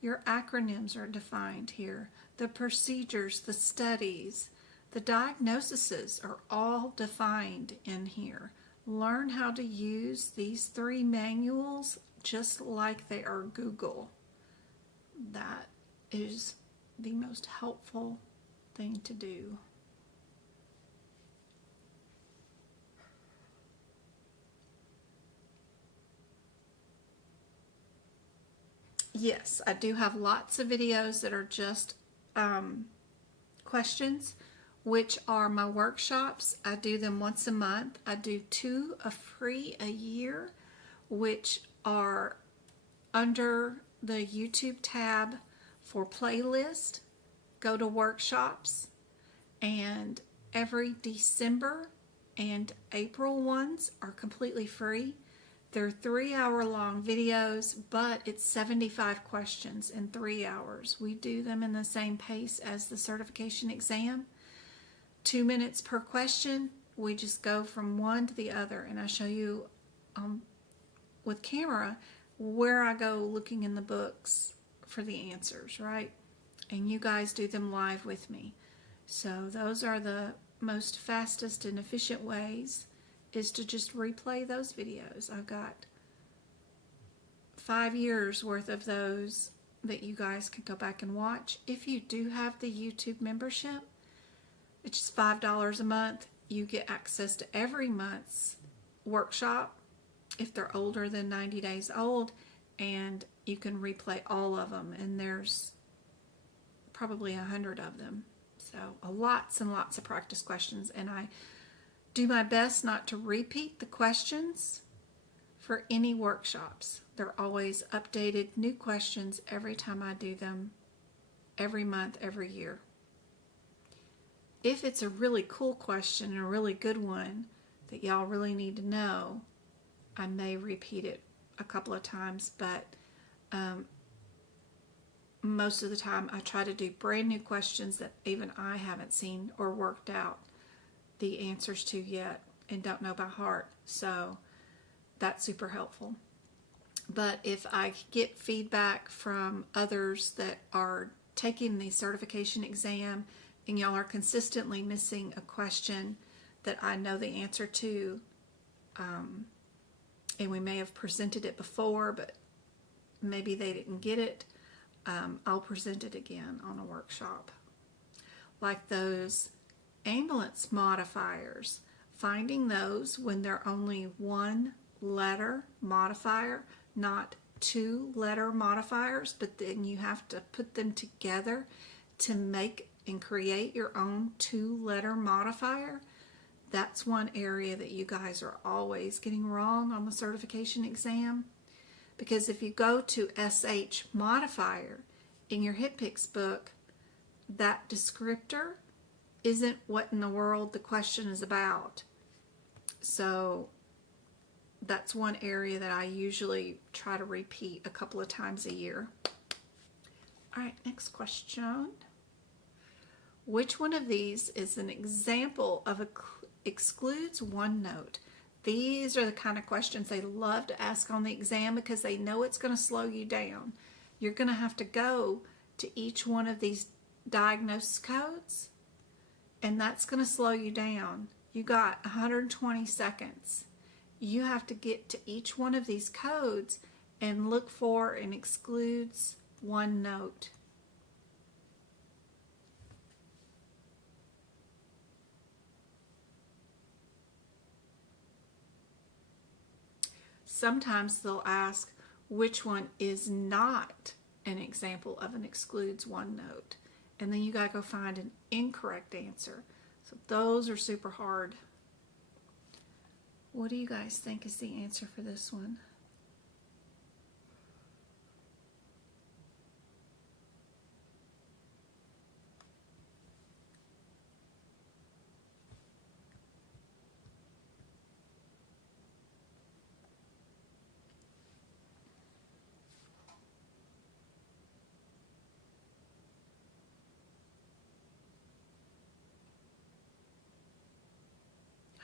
Your acronyms are defined here. The procedures, the studies, the diagnoses are all defined in here. Learn how to use these 3 manuals just like they are Google. That is the most helpful thing to do. Yes, I do have lots of videos that are just questions, which are my workshops. I do them once a month. I do 2 free a year, which are under the YouTube tab for playlist. Go to workshops, and every December and April ones are completely free. They're 3-hour-long videos, but it's 75 questions in 3 hours. We do them in the same pace as the certification exam. 2 minutes per question. We just go from one to the other, and I show you with camera where I go looking in the books for the answers, right? And you guys do them live with me. So those are the most fastest and efficient ways, is to just replay those videos. I've got 5 years worth of those that you guys can go back and watch. If you do have the YouTube membership, it's just $5 a month. You get access to every month's workshop if they're older than 90 days old, and you can replay all of them, and there's probably 100 of them. So lots and lots of practice questions, and I do my best not to repeat the questions for any workshops. They're always updated, new questions every time I do them, every month, every year. If it's a really cool question and a really good one that y'all really need to know, I may repeat it a couple of times, but most of the time I try to do brand new questions that even I haven't seen or worked out the answers to yet and don't know by heart. So that's super helpful. But if I get feedback from others that are taking the certification exam and y'all are consistently missing a question that I know the answer to, and we may have presented it before, but maybe they didn't get it, I'll present it again on a workshop. Like those ambulance modifiers, finding those when they're only one letter modifier, not two letter modifiers, but then you have to put them together to make and create your own two-letter modifier. That's one area that you guys are always getting wrong on the certification exam, because if you go to SH modifier in your HitPix book, that descriptor isn't what in the world the question is about. So that's one area that I usually try to repeat a couple of times a year. All right, next question. Which one of these is an example of excludes one note? These are the kind of questions they love to ask on the exam because they know it's going to slow you down. You're going to have to go to each one of these diagnosis codes, and that's going to slow you down. You got 120 seconds. You have to get to each one of these codes and look for an excludes one note. Sometimes they'll ask which one is not an example of an excludes one note, and then you gotta go find an incorrect answer. So those are super hard. What do you guys think is the answer for this one?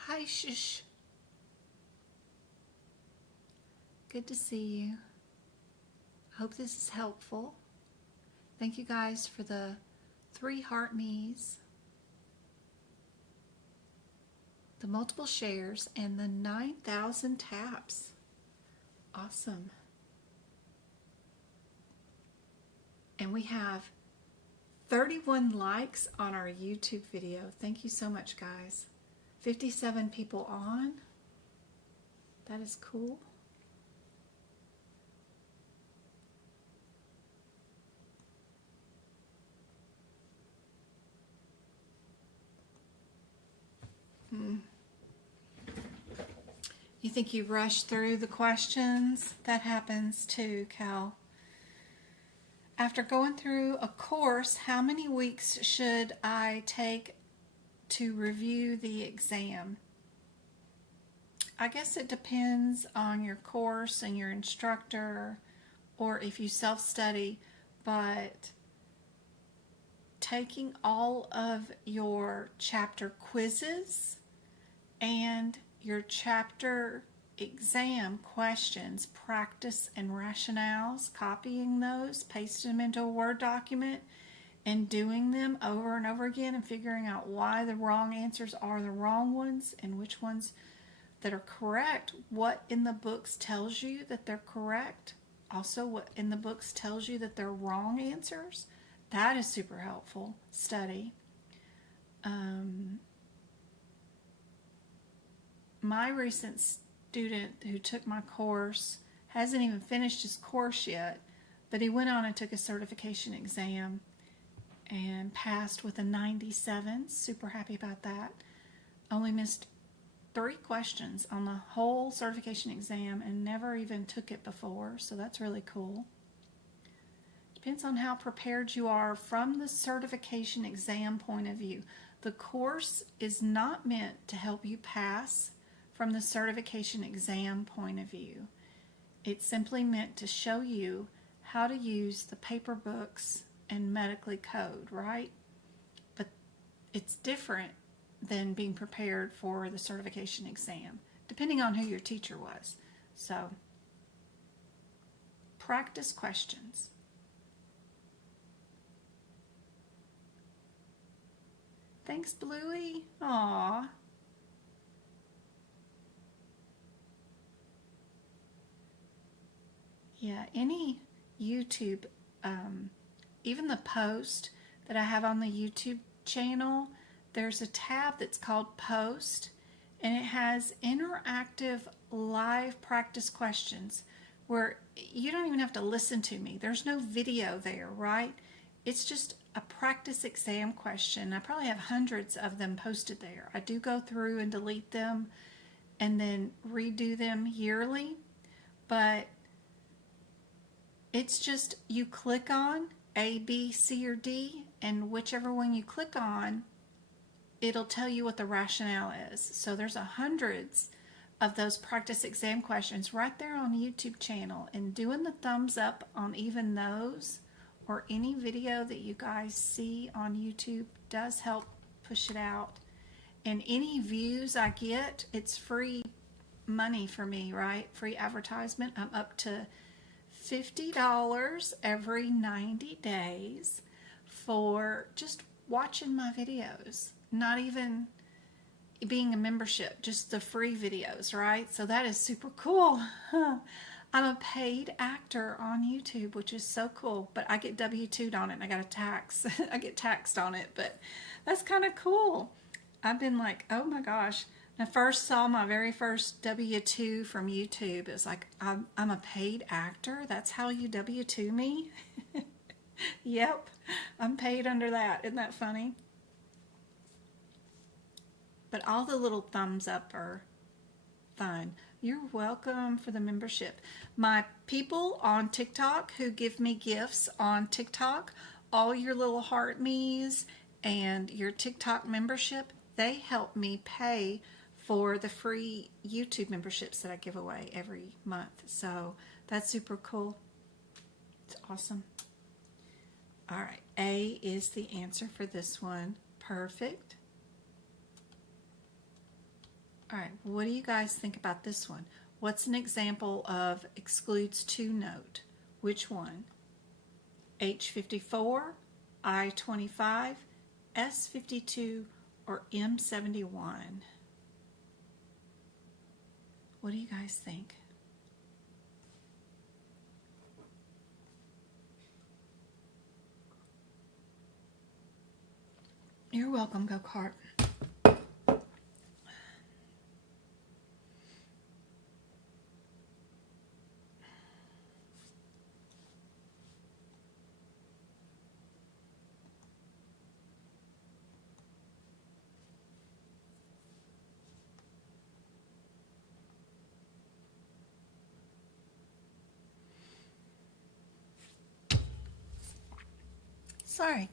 Hi, Shush. Good to see you. I hope this is helpful. Thank you guys for the 3 heart me's, the multiple shares, and the 9,000 taps. Awesome. And we have 31 likes on our YouTube video. Thank you so much, guys. 57 people on. That is cool. You think you rushed through the questions? That happens too, Cal. After going through a course, how many weeks should I take to review the exam? I guess it depends on your course and your instructor, or if you self-study, but taking all of your chapter quizzes and your chapter exam questions, practice and rationales, copying those, pasting them into a Word document, and doing them over and over again and figuring out why the wrong answers are the wrong ones and which ones that are correct, what in the books tells you that they're correct, also what in the books tells you that they're wrong answers. That is super helpful study. My recent student who took my course hasn't even finished his course yet, but he went on and took a certification exam and passed with a 97. Super happy about that. Only missed 3 questions on the whole certification exam and never even took it before, so that's really cool. Depends on how prepared you are from the certification exam point of view. The course is not meant to help you pass from the certification exam point of view. It's simply meant to show you how to use the paper books and medically code, right? But it's different than being prepared for the certification exam, depending on who your teacher was. So, practice questions. Thanks, Bluey. Aw. Yeah, any YouTube, even the post that I have on the YouTube channel, there's a tab that's called Post, and it has interactive live practice questions where you don't even have to listen to me. There's no video there, right? It's just a practice exam question. I probably have hundreds of them posted there. I do go through and delete them and then redo them yearly, but it's just you click on A, B, C, or D, and whichever one you click on, it'll tell you what the rationale is. So there's hundreds of those practice exam questions right there on the YouTube channel, and doing the thumbs up on even those or any video that you guys see on YouTube does help push it out. And any views I get, it's free money for me, right? Free advertisement. I'm up to $50 every 90 days for just watching my videos, not even being a membership, just the free videos, right? So that is super cool. I'm a paid actor on YouTube, which is so cool, but I get W-2'd on it and I got a tax. I get taxed on it, but that's kind of cool. I've been like, oh my gosh. When I first saw my very first W-2 from YouTube, it's like, I'm a paid actor? That's how you W-2 me? Yep, I'm paid under that. Isn't that funny? But all the little thumbs up are fun. You're welcome for the membership. My people on TikTok who give me gifts on TikTok, all your little heart me's and your TikTok membership, they help me pay for the free YouTube memberships that I give away every month. So that's super cool. It's awesome. All right, A is the answer for this one. Perfect. All right, what do you guys think about this one? What's an example of excludes to note? Which one? H54, I-25, S-52, or M-71? What do you guys think? You're welcome, Go-Kart. Sorry.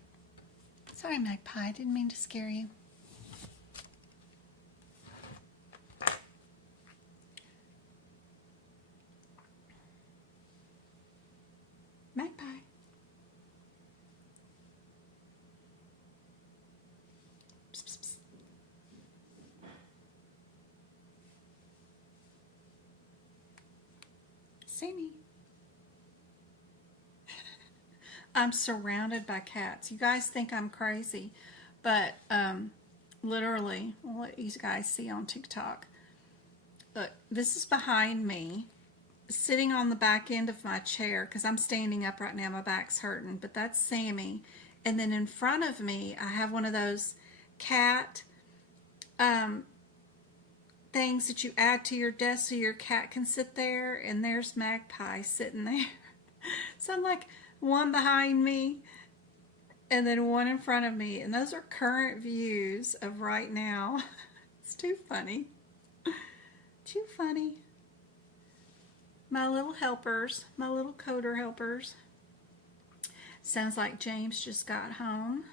Sorry, Magpie. I didn't mean to scare you. Magpie. Psst, psst, psst. Sammy. I'm surrounded by cats. You guys think I'm crazy, but literally, I'll let you guys see on TikTok. Look, this is behind me, sitting on the back end of my chair, because I'm standing up right now, my back's hurting, but that's Sammy. And then in front of me, I have one of those cat things that you add to your desk so your cat can sit there, and there's Magpie sitting there. So I'm like, one behind me and then one in front of me, and those are current views of right now. It's too funny. Too funny. My little helpers, my little coder helpers. Sounds like James just got home.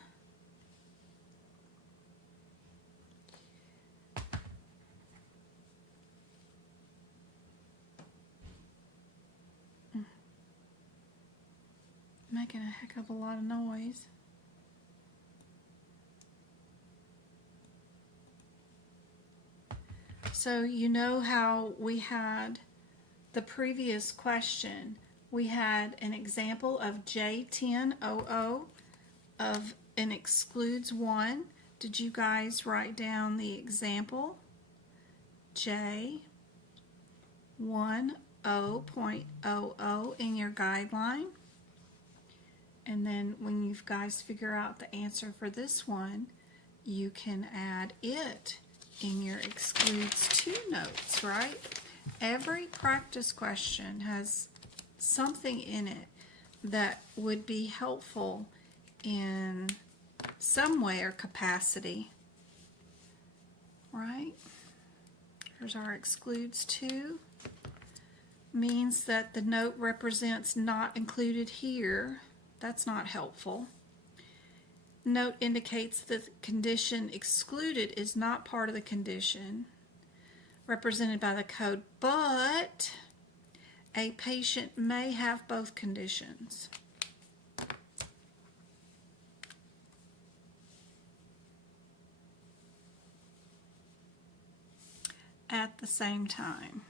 Making a heck of a lot of noise. So you know how we had the previous question, we had an example of J1000 of an excludes one. Did you guys write down the example? J 10.00 in your guideline. And then when you guys figure out the answer for this one, you can add it in your excludes 2 notes, right? Every practice question has something in it that would be helpful in some way or capacity, right? Here's our excludes 2. Means that the note represents not included here. That's not helpful. Note indicates that the condition excluded is not part of the condition represented by the code, but a patient may have both conditions. At the same time.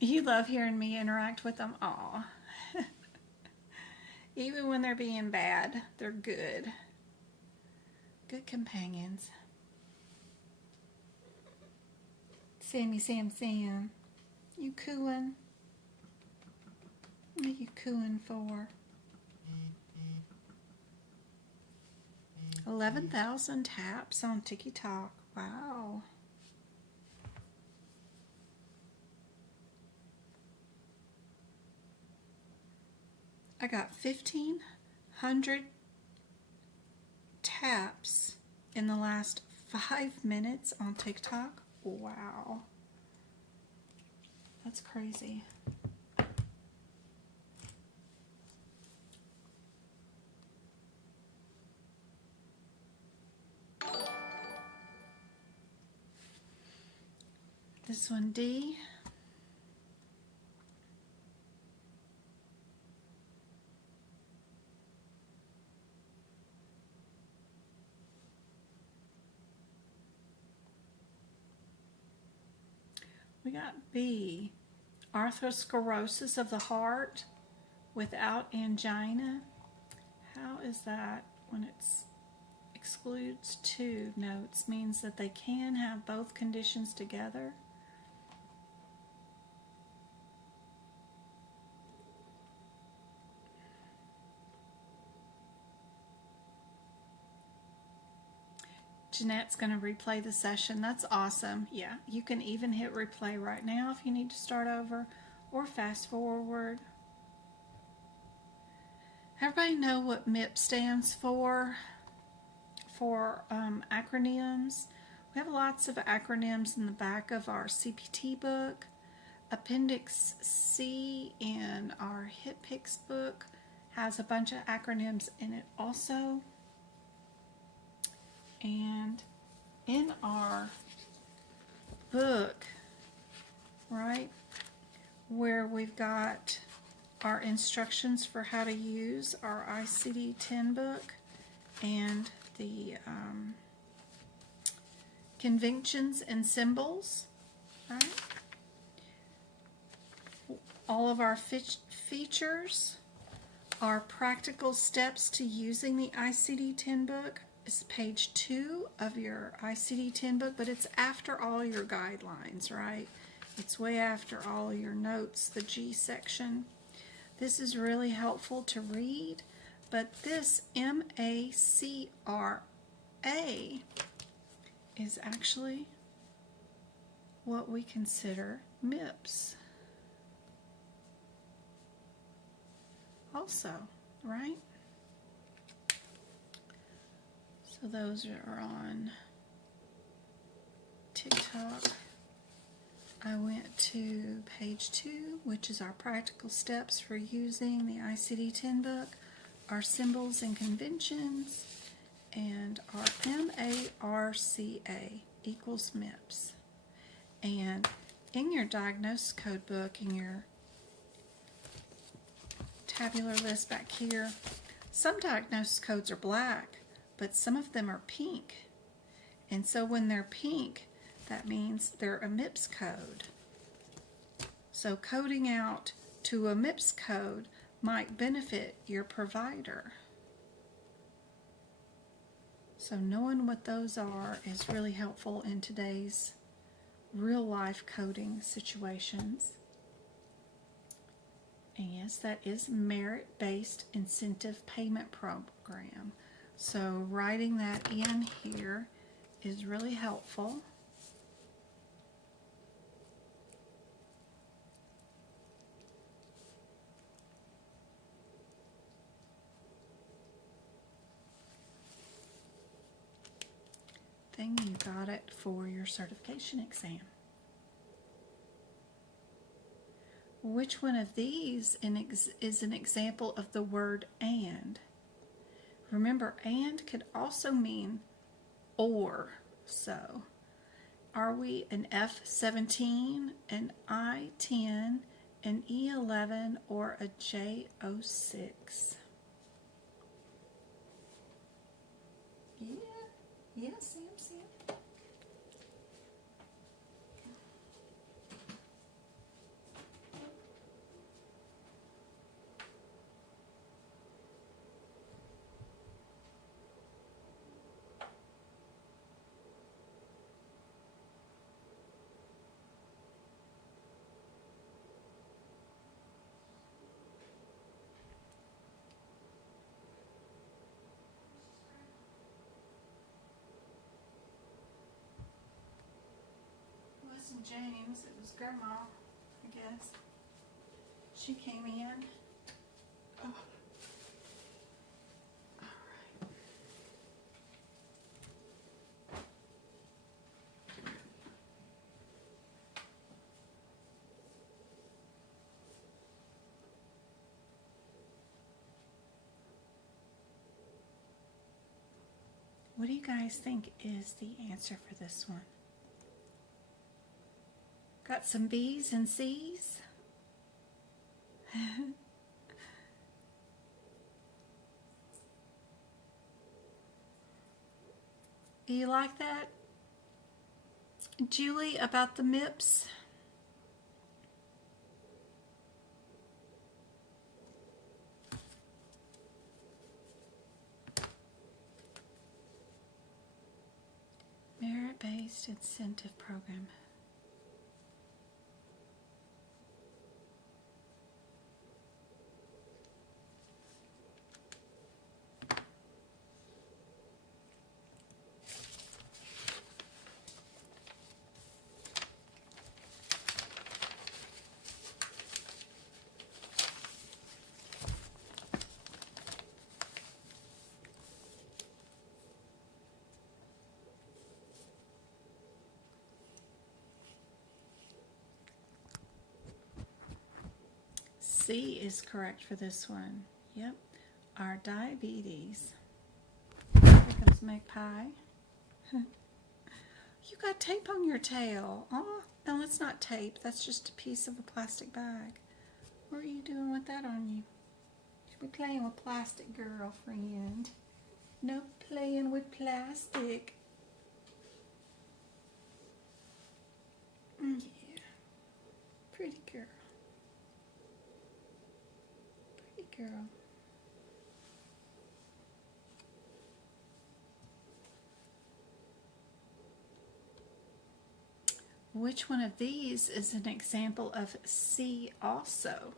You love hearing me interact with them. Aw. Even when they're being bad, they're good. Good companions. Sammy, Sam, Sam. You cooing? What are you cooing for? 11,000 taps on TikTok. Wow. I got 1,500 taps in the last 5 minutes on TikTok. Wow. That's crazy. This one, D. We got B, arthrosclerosis of the heart without angina. How is that when it's excludes 2 notes? Means that they can have both conditions together. Jeanette's going to replay the session. That's awesome. Yeah, you can even hit replay right now if you need to start over or fast forward. Everybody know what MIP stands for acronyms? We have lots of acronyms in the back of our CPT book. Appendix C in our HitPix book has a bunch of acronyms in it also. And in our book, right, where we've got our instructions for how to use our ICD-10 book and the conventions and symbols, right? All of our features, our practical steps to using the ICD-10 book is page 2 of your ICD-10 book, but it's after all your guidelines, right? It's way after all your notes, the G section. This is really helpful to read, but this MACRA is actually what we consider MIPS. Also, right? So those are on TikTok. I went to page 2, which is our practical steps for using the ICD-10 book, our symbols and conventions, and our MARCA equals MIPS. And in your diagnosis code book, in your tabular list back here, some diagnosis codes are black, but some of them are pink. And so when they're pink, That means they're a MIPS code. So coding out to a MIPS code might benefit your provider. So knowing what those are is really helpful in today's real life coding situations. And yes, that is merit-based incentive payment program. So writing that in here is really helpful. Then you got it for your certification exam. Which one of these is an example of the word and? Remember, and could also mean or. So, are we an F17, an I10, an E11, or a J06? Yeah, Sam. It wasn't James, it was Grandma, I guess. She came in. Oh. Alright. What do you guys think is the answer for this one? Got some B's and C's? Do you like that, Julie, about the MIPS? Merit-based incentive program. C is correct for this one. Yep. Our diabetes. Here comes Magpie. You got tape on your tail. Oh, no, that's not tape. That's just a piece of a plastic bag. What are you doing with that on you? Should be playing with plastic, girlfriend. No playing with plastic. Yeah. Pretty girl. Girl. Which one of these is an example of C also?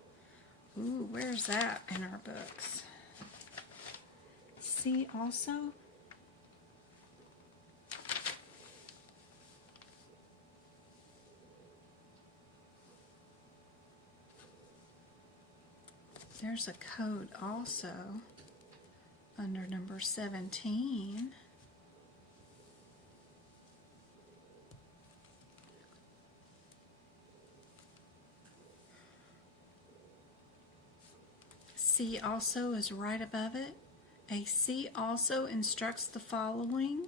Ooh, where's that in our books? C also? There's a code also under number 17. C also is right above it. A C also instructs following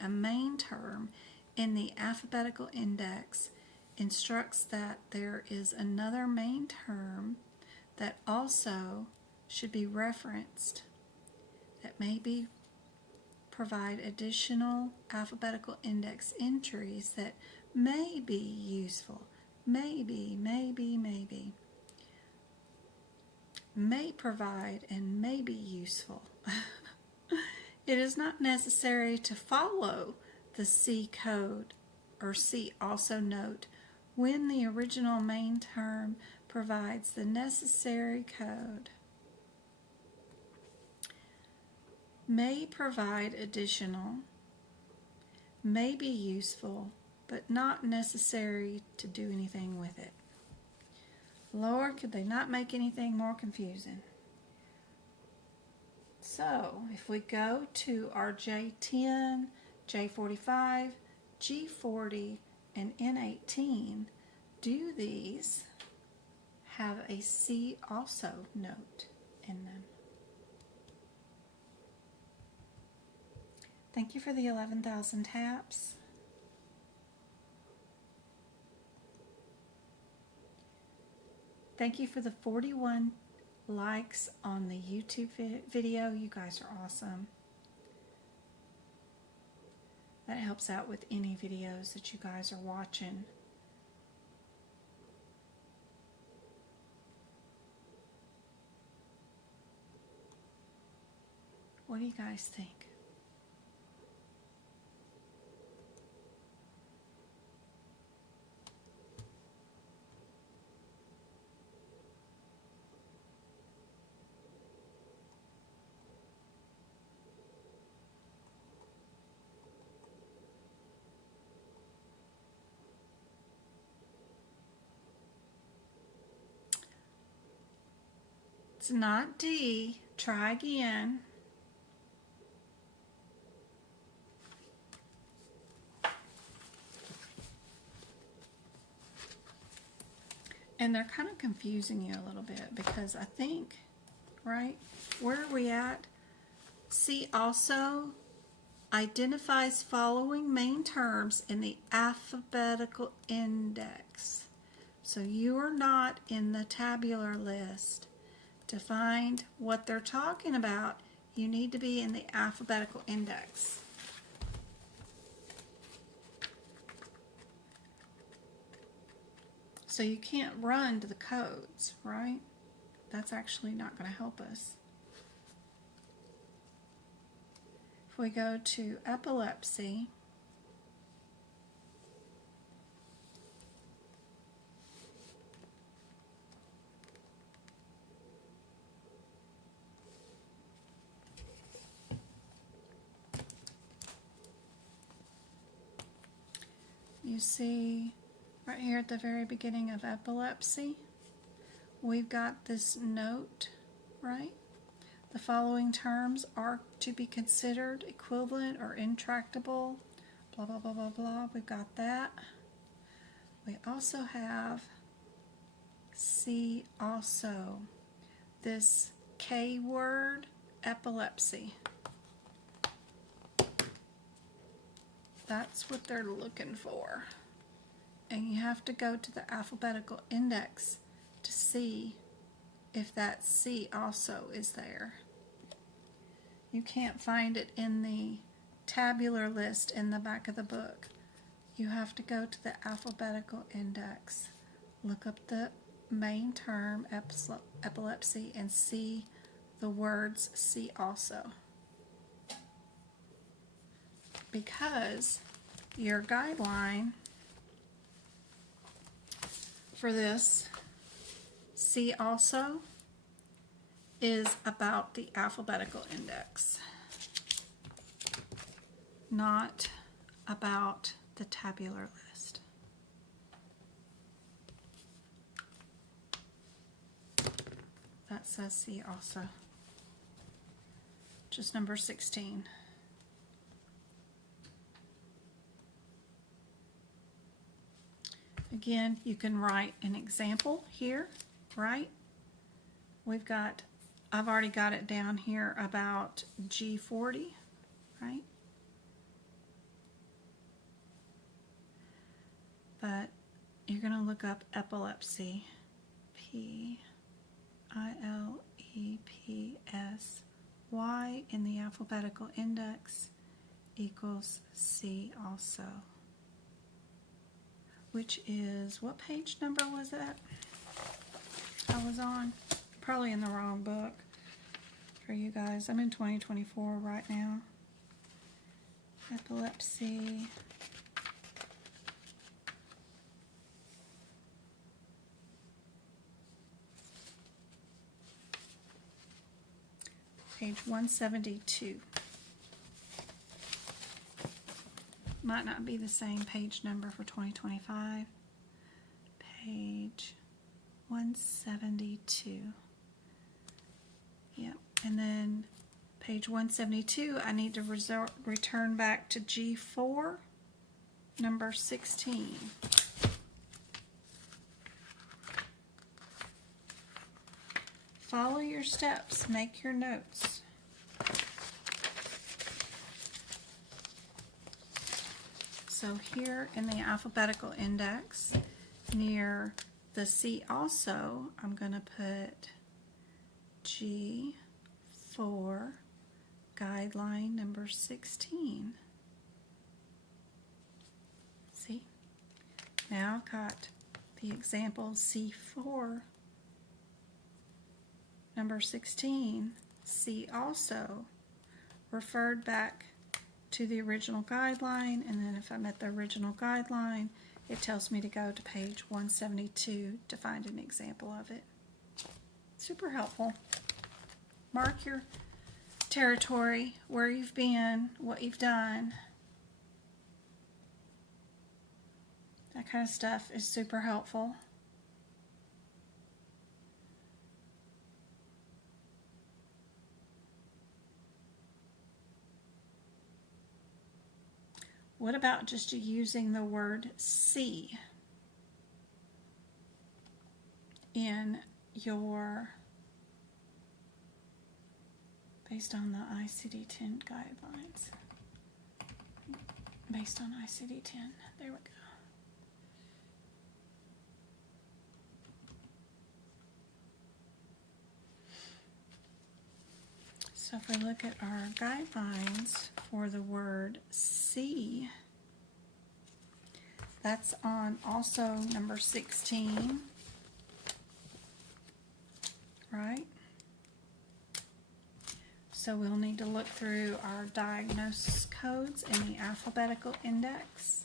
a main term in the alphabetical index, instructs that there is another main term that also should be referenced, that may be provide additional alphabetical index entries that may be useful. Maybe. May provide and may be useful. It is not necessary to follow the C code or C also note when the original main term provides the necessary code. May provide additional, may be useful, but not necessary to do anything with it. Lord, could they not make anything more confusing? So, if we go to our J10, J45, G40, and N18, do these have a C also note in them? Thank you for the 11,000 taps. Thank you for the 41 likes on the YouTube video. You guys are awesome. That helps out with any videos that you guys are watching. What do you guys think? It's not D. Try again. And they're kind of confusing you a little bit because I think, right, where are we at? C also identifies following main terms in the alphabetical index. So you are not in the tabular list. To find what they're talking about, you need to be in the alphabetical index. So you can't run to the codes, right? That's actually not going to help us. If we go to epilepsy, you see right here at the very beginning of epilepsy, we've got this note, right? The following terms are to be considered equivalent or intractable, blah, blah, blah, blah, blah. We've got that. We also have C also, this K word, epilepsy. That's what they're looking for. And you have to go to the alphabetical index to see if that C also is there. You can't find it in the tabular list in the back of the book. You have to go to the alphabetical index, look up the main term, epilepsy, and see the words C also. Because your guideline for this C also is about the alphabetical index, not about the tabular list. That says C also, just number 16. Again, you can write an example here, right? I've already got it down here about G40, right? But you're going to look up epilepsy, P-I-L-E-P-S-Y in the alphabetical index, equals C also. Which is, what page number was that I was on? Probably in the wrong book for you guys. I'm in 2024 right now. Epilepsy. Page 172. Might not be the same page number for 2025. Page 172. Yep. And then page 172, I need to return back to G4, number 16. Follow your steps, make your notes. So here in the alphabetical index, near the C also, I'm going to put G4, guideline number 16. See? Now I've got the example C4, number 16, C also, referred back to the original guideline, and then if I'm at the original guideline, it tells me to go to page 172 to find an example of it. Super helpful. Mark your territory, where you've been, what you've done. That kind of stuff is super helpful. What about just using the word see in your, based on the ICD-10 guidelines? Based on ICD-10, there we go. So if we look at our guidelines for the word see, that's on also number 16, right? So we'll need to look through our diagnosis codes in the alphabetical index.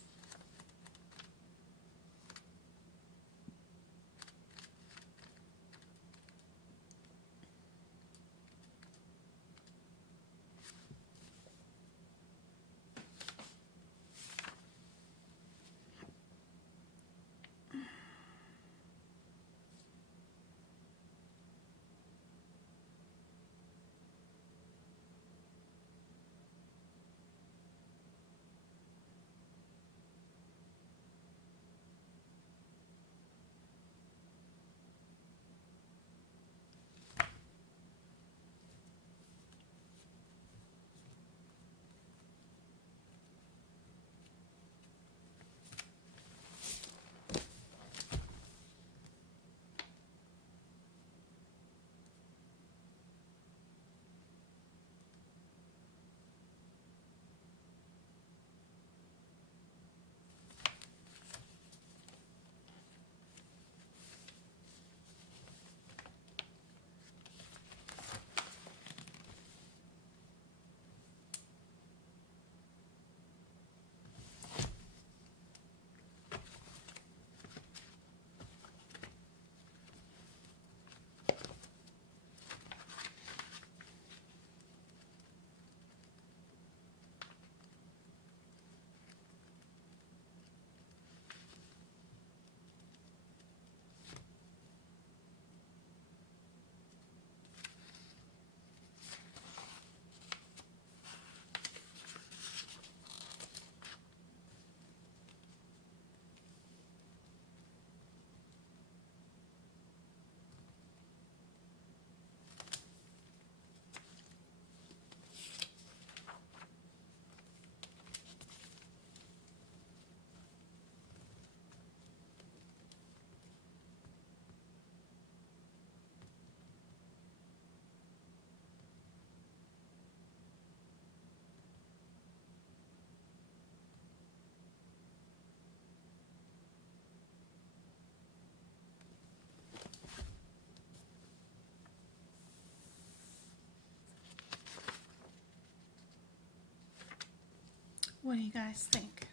What do you guys think?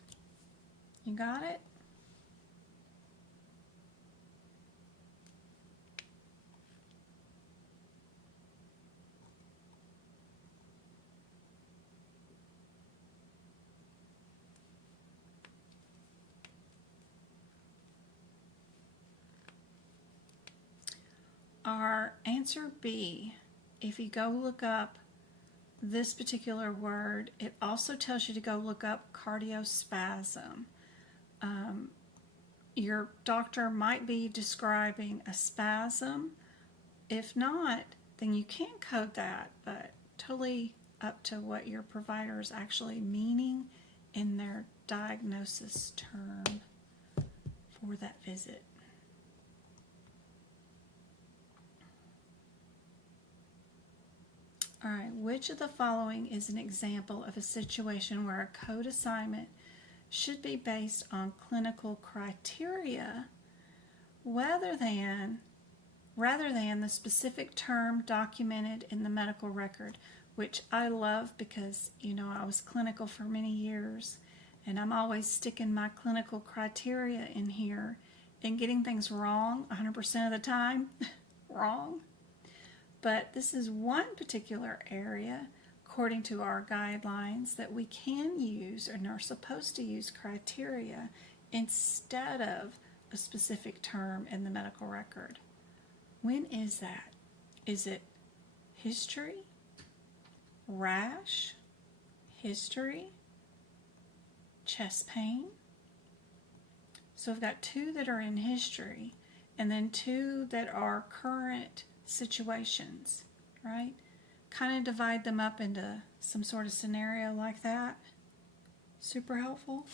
You got it? Our answer B, if you go look up this particular word, it also tells you to go look up cardiospasm. Your doctor might be describing a spasm. If not, then you can code that, but totally up to what your provider is actually meaning in their diagnosis term for that visit. All right, which of the following is an example of a situation where a code assignment should be based on clinical criteria rather than the specific term documented in the medical record, which I love because, you know, I was clinical for many years and I'm always sticking my clinical criteria in here and getting things wrong 100% of the time. Wrong. But this is one particular area, according to our guidelines, that we can use and are supposed to use criteria instead of a specific term in the medical record. When is that? Is it history, rash, history, chest pain? So we've got two that are in history and then two that are current situations, right? Kind of divide them up into some sort of scenario like that. Super helpful.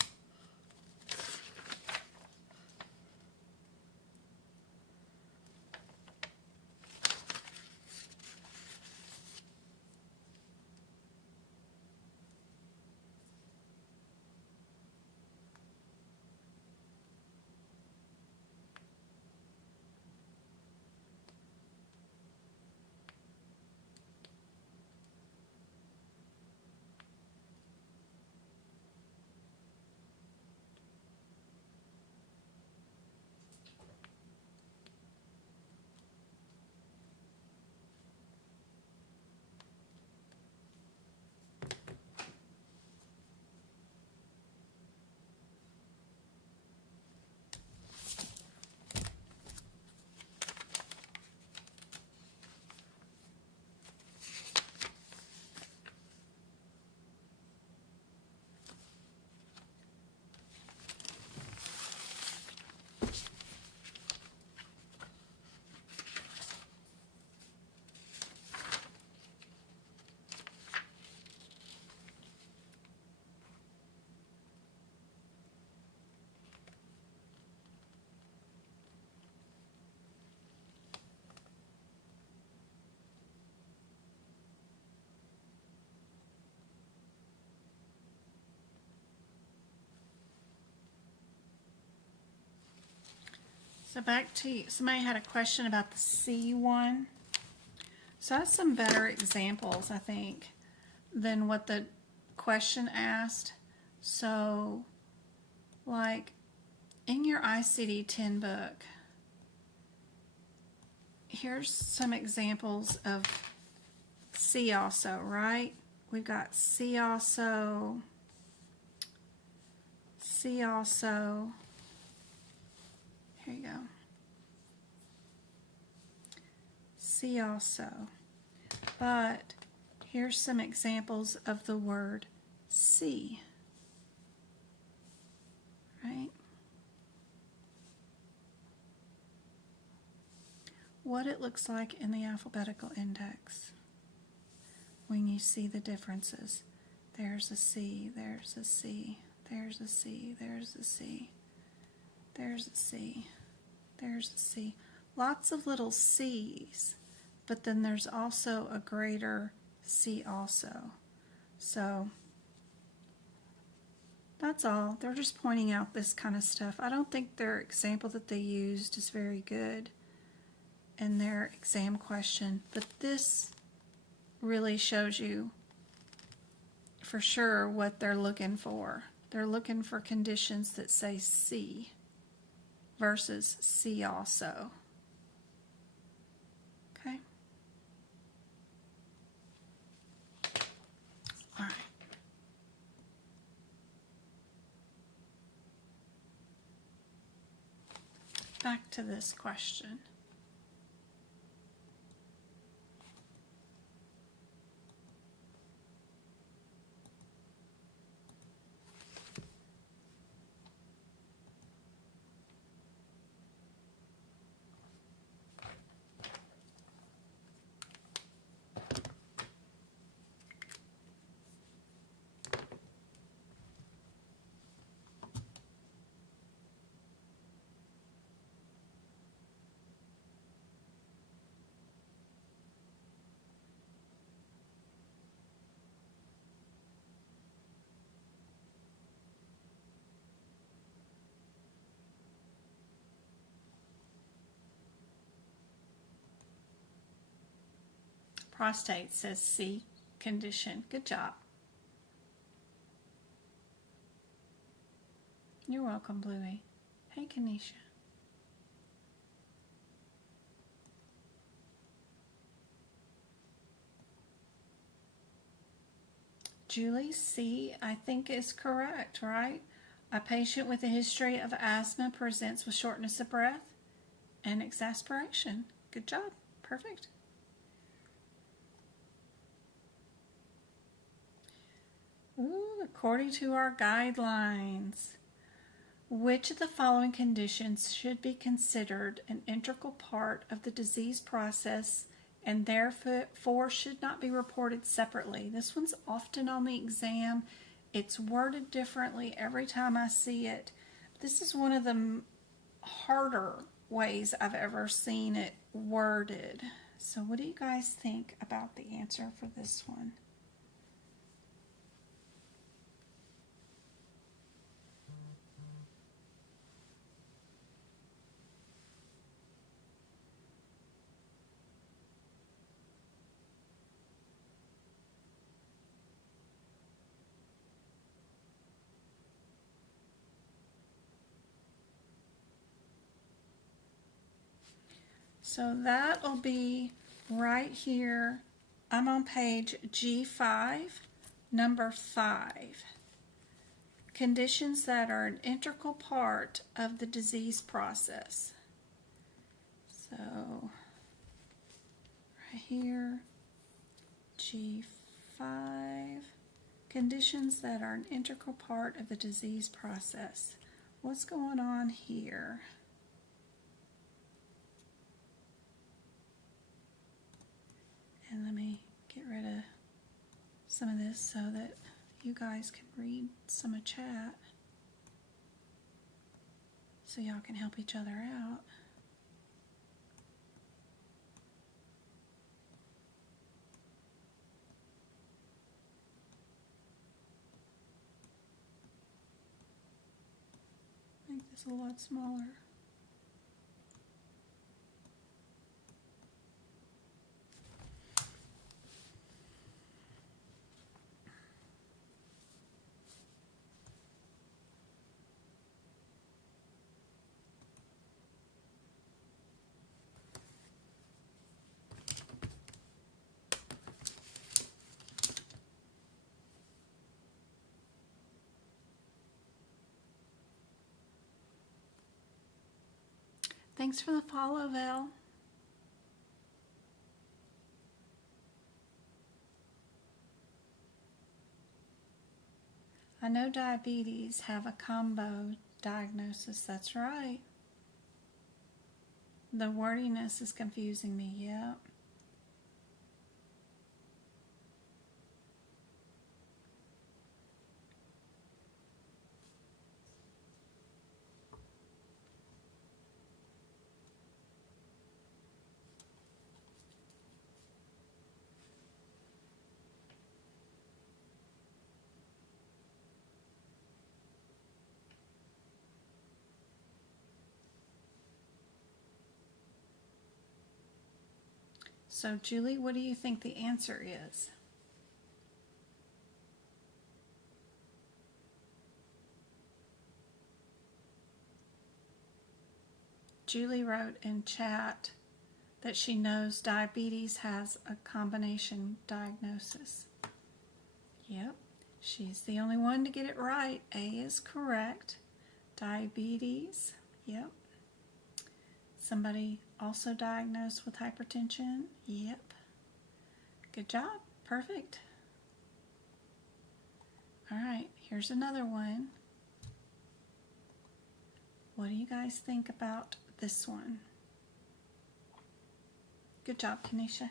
So back to you. Somebody had a question about the C one. So that's some better examples, I think, than what the question asked. So, like, in your ICD-10 book, here's some examples of C also, right? We've got C also, here you go. See also. But here's some examples of the word see. Right? What it looks like in the alphabetical index when you see the differences. There's a C, there's a C, there's a C, there's a C. There's a C, there's a C. Lots of little C's, but then there's also a greater C also. So that's all. They're just pointing out this kind of stuff. I don't think their example that they used is very good in their exam question, but this really shows you for sure what they're looking for. They're looking for conditions that say C versus C also. Okay? All right. Back to this question. Prostate says C condition. Good job. You're welcome, Bluey. Hey, Kanisha. Julie, C, I think is correct, right? A patient with a history of asthma presents with shortness of breath and exasperation. Good job. Perfect. Ooh, according to our guidelines, which of the following conditions should be considered an integral part of the disease process and therefore should not be reported separately? This one's often on the exam. It's worded differently every time I see it. This is one of the harder ways I've ever seen it worded. So what do you guys think about the answer for this one? So that'll be right here. I'm on page G5, number 5. Conditions that are an integral part of the disease process. So right here, G5. Conditions that are an integral part of the disease process. What's going on here? And let me get rid of some of this so that you guys can read some of chat, so y'all can help each other out. Make this a lot smaller. Thanks for the follow, Val. I know diabetes have a combo diagnosis. That's right. The wordiness is confusing me. Yep. So, Julie, what do you think the answer is? Julie wrote in chat that she knows diabetes has a combination diagnosis. Yep, she's the only one to get it right. A is correct. Diabetes, yep. Somebody also diagnosed with hypertension, yep. Good job, perfect. All right, here's another one. What do you guys think about this one? Good job, Kanisha.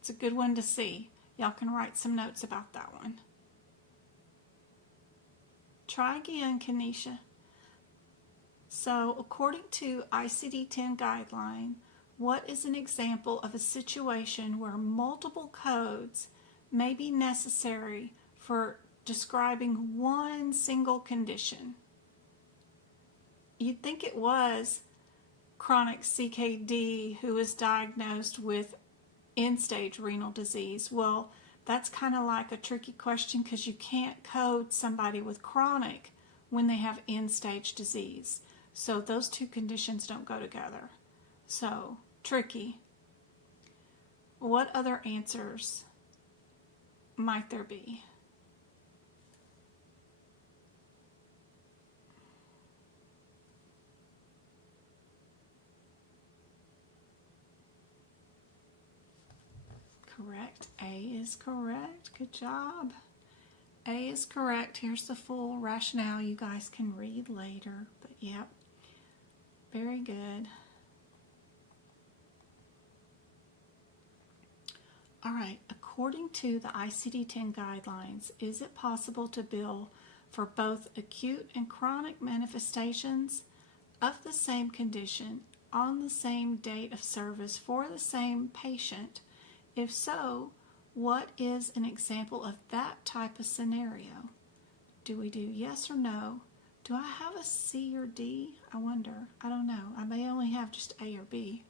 It's a good one to see. Y'all can write some notes about that one. Try again, Kanisha. So, according to ICD-10 guideline, what is an example of a situation where multiple codes may be necessary for describing one single condition? You'd think it was chronic CKD who was diagnosed with end-stage renal disease. Well, that's kind of like a tricky question because you can't code somebody with chronic when they have end-stage disease. So those two conditions don't go together. So, tricky. What other answers might there be? Correct. A is correct. Good job. A is correct. Here's the full rationale you guys can read later. But yep, very good. All right. According to the ICD-10 guidelines, is it possible to bill for both acute and chronic manifestations of the same condition on the same date of service for the same patient? If so, what is an example of that type of scenario? Do we do yes or no? Do I have a C or D? I wonder. I don't know. I may only have just A or B.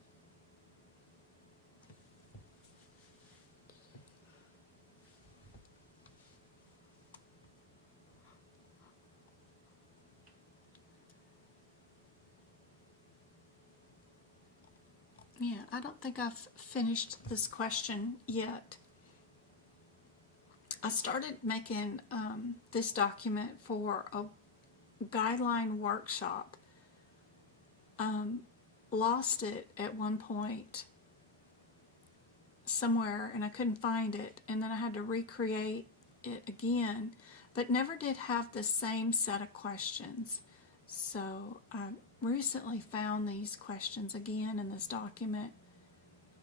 Yeah, I don't think I've finished this question yet. I started making this document for a guideline workshop. Lost it at one point somewhere and I couldn't find it, and then I had to recreate it again, but never did have the same set of questions. So I recently found these questions again in this document,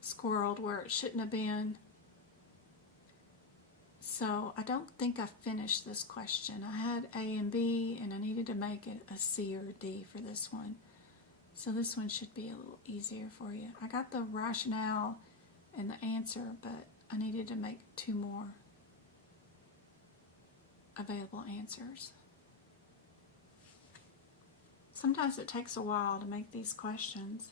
squirreled where it shouldn't have been. So I don't think I finished this question. I had A and B, and I needed to make it a C or a D for this one. So this one should be a little easier for you. I got the rationale and the answer, but I needed to make two more available answers. Sometimes it takes a while to make these questions.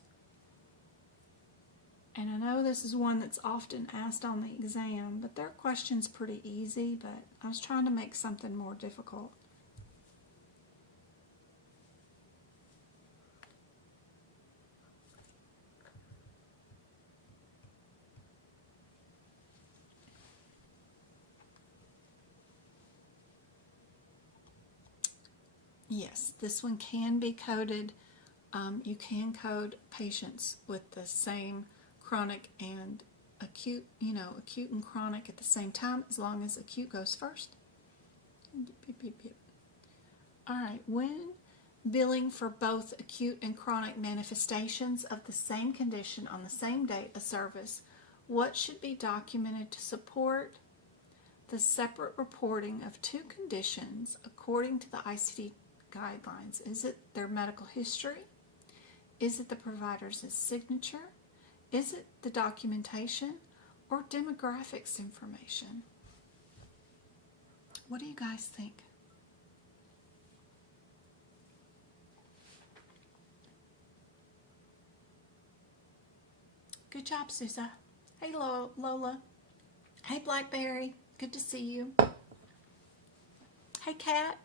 And I know this is one that's often asked on the exam, but their question's pretty easy, but I was trying to make something more difficult. Yes, this one can be coded. You can code patients with the same chronic and acute, acute and chronic at the same time, as long as acute goes first. Beep, beep, beep. All right, when billing for both acute and chronic manifestations of the same condition on the same date of service, what should be documented to support the separate reporting of two conditions according to the ICD guidelines? Is it their medical history? Is it the provider's signature? Is it the documentation or demographics information? What do you guys think? Good job, Susa. Hey, Lola. Hey, Blackberry. Good to see you. Hey, Kat.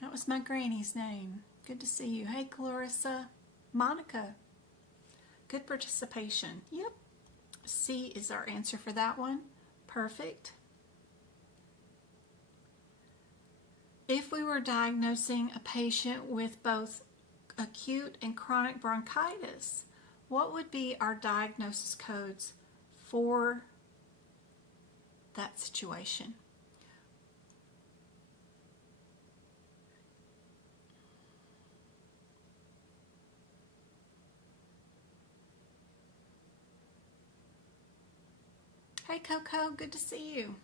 That was my granny's name. Good to see you. Hey, Clarissa. Monica. Good participation. Yep. C is our answer for that one. Perfect. If we were diagnosing a patient with both acute and chronic bronchitis, what would be our diagnosis codes for that situation? Hey, Coco, good to see you.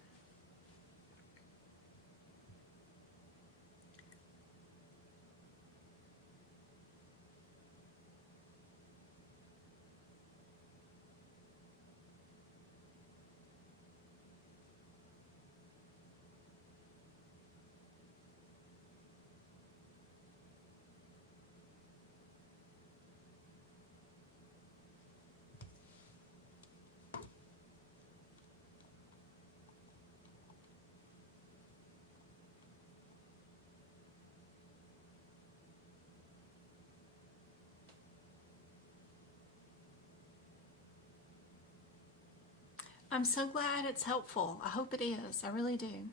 I'm so glad it's helpful. I hope it is. I really do.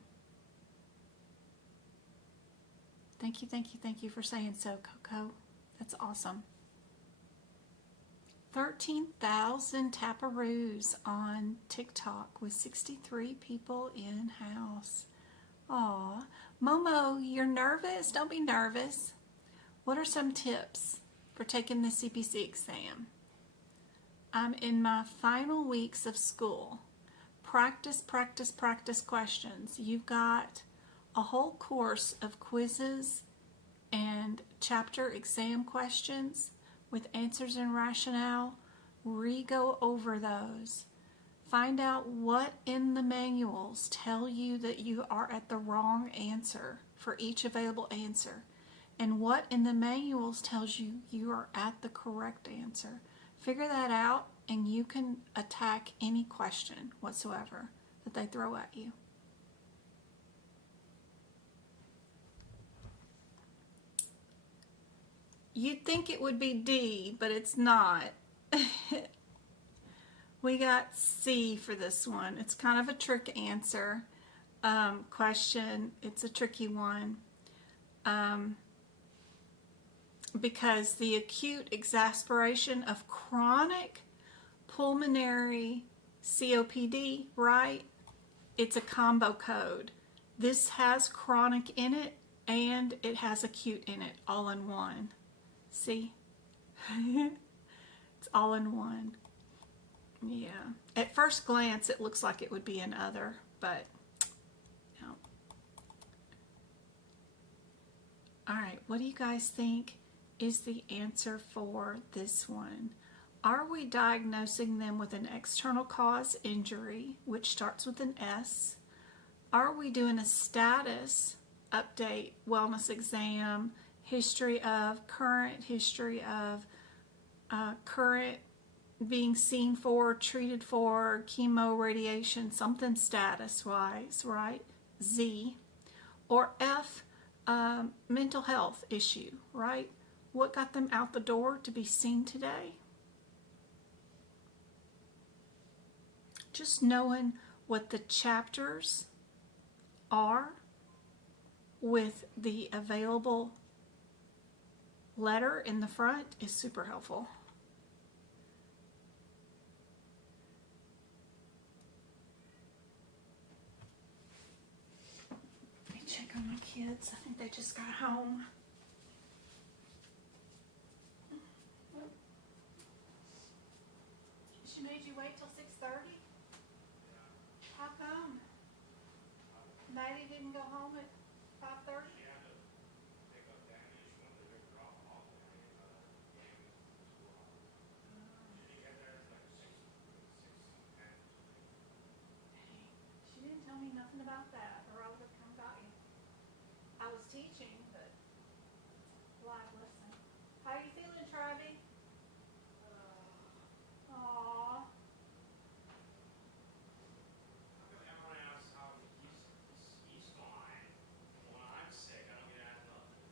Thank you, thank you, thank you for saying so, Coco. That's awesome. 13,000 taparoos on TikTok with 63 people in-house. Aw. Momo, you're nervous? Don't be nervous. What are some tips for taking the CPC exam? I'm in my final weeks of school. Practice, practice, practice questions. You've got a whole course of quizzes and chapter exam questions with answers and rationale. Re-go over those. Find out what in the manuals tell you that you are at the wrong answer for each available answer, and what in the manuals tells you you are at the correct answer. Figure that out, and you can attack any question whatsoever that they throw at you. You'd think it would be D, but it's not. We got C for this one. It's kind of a trick answer question. It's a tricky one. Because the acute exasperation of chronic pulmonary COPD, right? It's a combo code. This has chronic in it and it has acute in it, all in one. See? It's all in one. Yeah. At first glance, it looks like it would be an other, but no. All right, what do you guys think is the answer for this one? Are we diagnosing them with an external cause injury, which starts with an S? Are we doing a status update, wellness exam, history of, current history of, current being seen for, treated for, chemo, radiation, something status-wise, right? Z. Or F, mental health issue, right? What got them out the door to be seen today? Just knowing what the chapters are with the available letter in the front is super helpful. Let me check on my kids. I think they just got home. She made you wait till 6:30? How come? Maddie didn't go home at 5:30? teaching, but live listen. How you feeling, Travis? Aww. Everyone asks how he's fine. When I'm sick, I don't get asked nothing.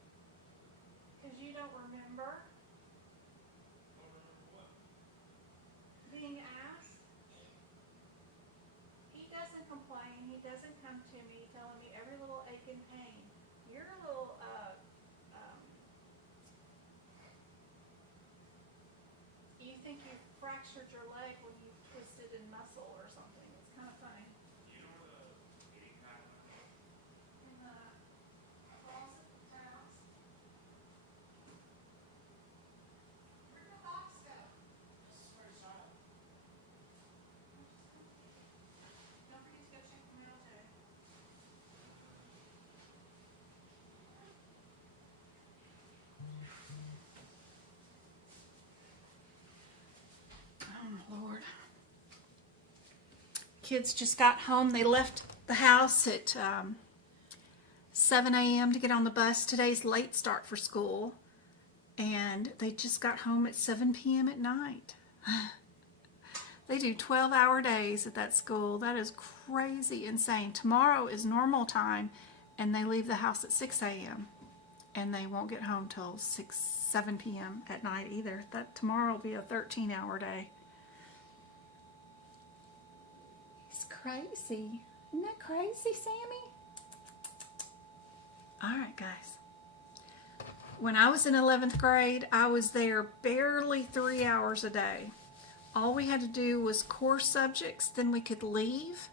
Because you don't remember I don't remember what. being asked. He doesn't complain. He doesn't come to me telling me every little ache and pain. You're a little, you think you fractured your leg when you twisted in muscle or something. It's kind of funny. You know where the meeting pack went? In the closet of the house. Where'd my box go? This is very silent. Don't forget to go check the mail, Jay. Oh, Lord. Kids just got home. They left the house at 7 a.m. to get on the bus. Today's late start for school. And they just got home at 7 p.m. at night. They do 12-hour days at that school. That is crazy insane. Tomorrow is normal time, and they leave the house at 6 a.m. and they won't get home till 7 p.m. at night either. That tomorrow will be a 13-hour day. It's crazy. Isn't that crazy, Sammy? All right, guys. When I was in 11th grade, I was there barely 3 hours a day. All we had to do was core subjects, then we could leave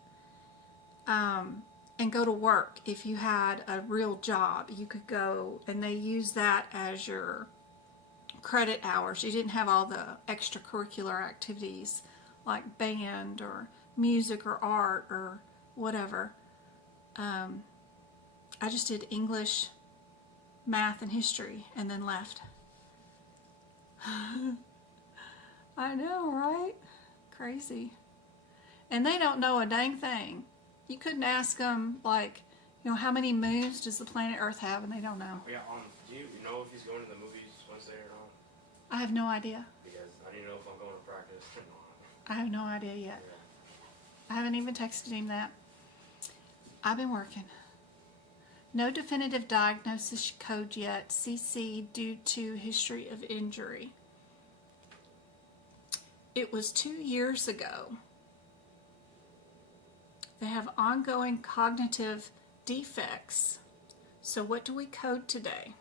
and go to work. If you had a real job, you could go, and they use that as your credit hours. You didn't have all the extracurricular activities like band or music or art or whatever. I just did English, math, and history and then left. I know, right? Crazy. And they don't know a dang thing. You couldn't ask them, like, how many moons does the planet Earth have, and they don't know. Yeah, do you know if he's going to the movies Wednesday or not? I have no idea. Because I didn't know if I'm going to practice or not. I have no idea yet. Yeah. I haven't even texted him that. I've been working. No definitive diagnosis code yet. CC due to history of injury. It was 2 years ago. They have ongoing cognitive defects. So what do we code today?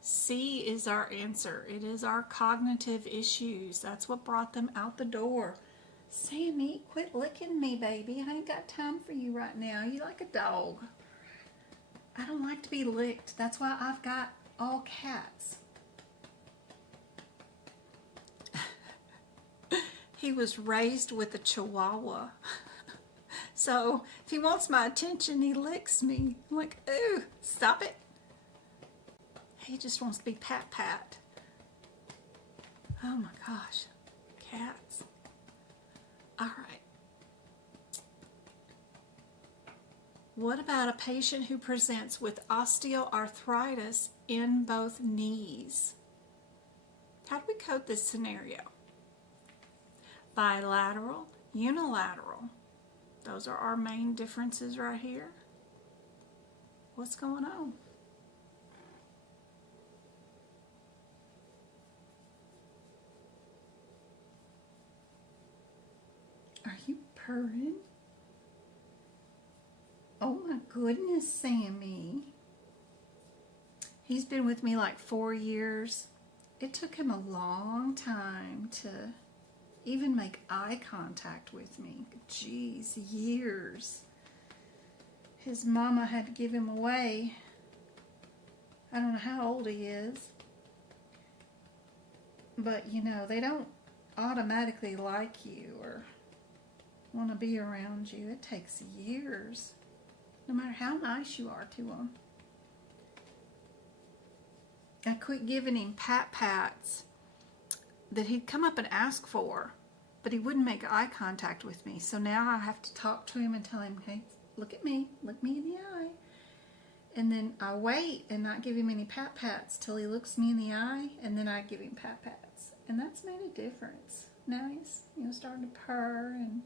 C is our answer. It is our cognitive issues. That's what brought them out the door. Sammy, quit licking me, baby. I ain't got time for you right now. You like a dog. I don't like to be licked. That's why I've got all cats. He was raised with a chihuahua. So if he wants my attention, he licks me. I'm like, ooh, stop it. He just wants to be pat. Oh my gosh, cats. All right. What about a patient who presents with osteoarthritis in both knees? How do we code this scenario? Bilateral, unilateral. Those are our main differences right here. What's going on? Are you purring? Oh my goodness, Sammy. He's been with me like 4 years. It took him a long time to even make eye contact with me. Jeez, years. His mama had to give him away. I don't know how old he is. But, they don't automatically like you or want to be around you. It takes years, no matter how nice you are to them. I quit giving him pats that he'd come up and ask for, but he wouldn't make eye contact with me. So now I have to talk to him and tell him, hey, look at me, look me in the eye. And then I wait and not give him any pat-pats till he looks me in the eye, and then I give him pat-pats. And that's made a difference. Now he's, starting to purr, and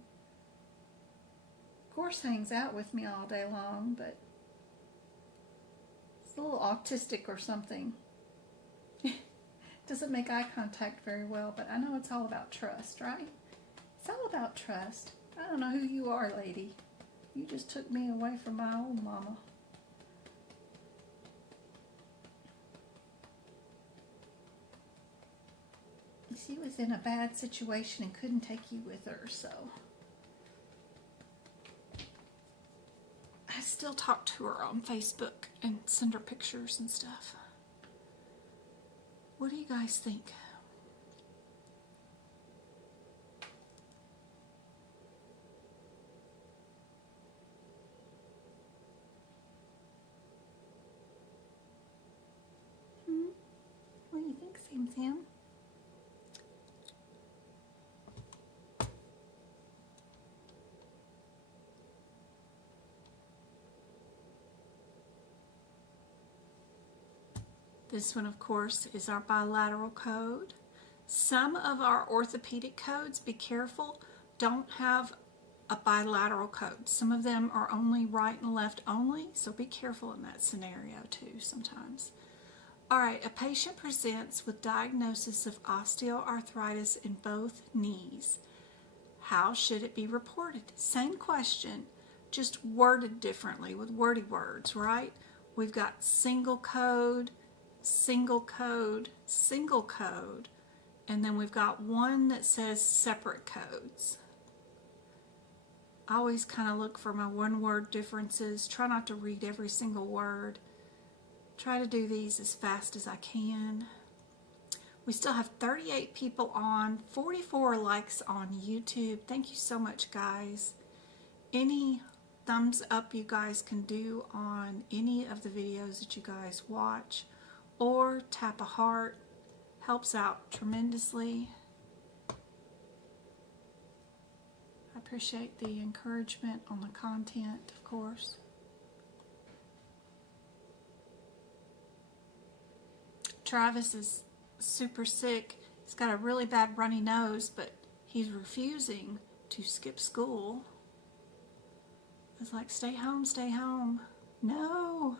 of course hangs out with me all day long, but he's a little autistic or something. Doesn't make eye contact very well, but I know it's all about trust, right? It's all about trust. I don't know who you are, lady. You just took me away from my old mama. She was in a bad situation and couldn't take you with her, so I still talk to her on Facebook and send her pictures and stuff. What do you guys think? What do you think, Sam? This one, of course, is our bilateral code. Some of our orthopedic codes, be careful, don't have a bilateral code. Some of them are only right and left only, so be careful in that scenario too sometimes. All right, a patient presents with diagnosis of osteoarthritis in both knees. How should it be reported? Same question, just worded differently with wordy words, right? We've got single code, single code, single code, and then we've got one that says separate codes. I always kind of look for my one-word differences. Try not to read every single word. Try to do these as fast as I can. We still have 38 people on, 44 likes on YouTube. Thank you so much, guys. Any thumbs up you guys can do on any of the videos that you guys watch, or tap a heart, helps out tremendously. I appreciate the encouragement on the content, of course. Travis is super sick. He's got a really bad runny nose, but he's refusing to skip school. It's like, stay home, stay home. No.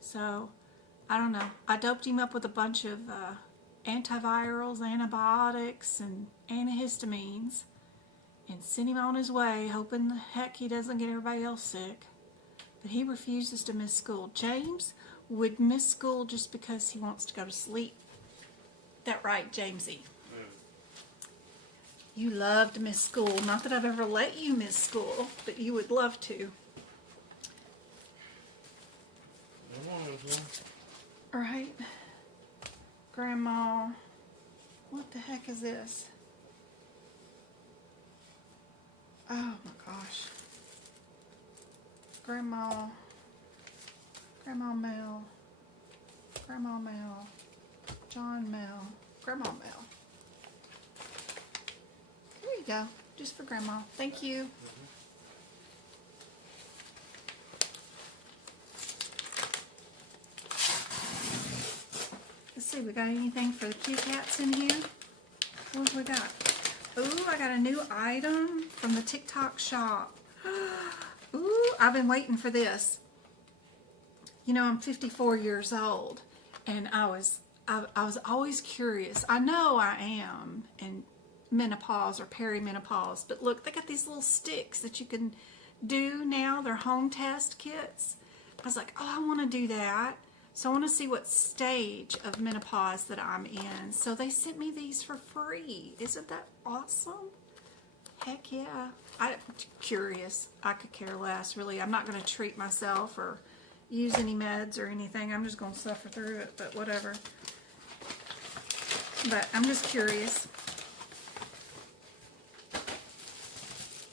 So, I don't know. I doped him up with a bunch of antivirals, antibiotics, and antihistamines, and sent him on his way, hoping the heck he doesn't get everybody else sick. But he refuses to miss school. James would miss school just because he wants to go to sleep. That right, Jamesy? You love to miss school. Not that I've ever let you miss school, but you would love to. Right? Grandma, what the heck is this? Oh my gosh. Grandma Mel, Grandma Mel, John Mel, Grandma Mel. There you go, just for Grandma. Thank you. Let's see, we got anything for the cute cats in here? What have we got? Ooh, I got a new item from the TikTok shop. Ooh, I've been waiting for this. You know, I'm 54 years old, and I was always curious. I know I am in menopause or perimenopause, but look, they got these little sticks that you can do now. They're home test kits. I was like, oh, I want to do that. So I want to see what stage of menopause that I'm in. So they sent me these for free. Isn't that awesome? Heck yeah. I'm curious. I could care less, really. I'm not going to treat myself or use any meds or anything. I'm just going to suffer through it, but whatever. But I'm just curious.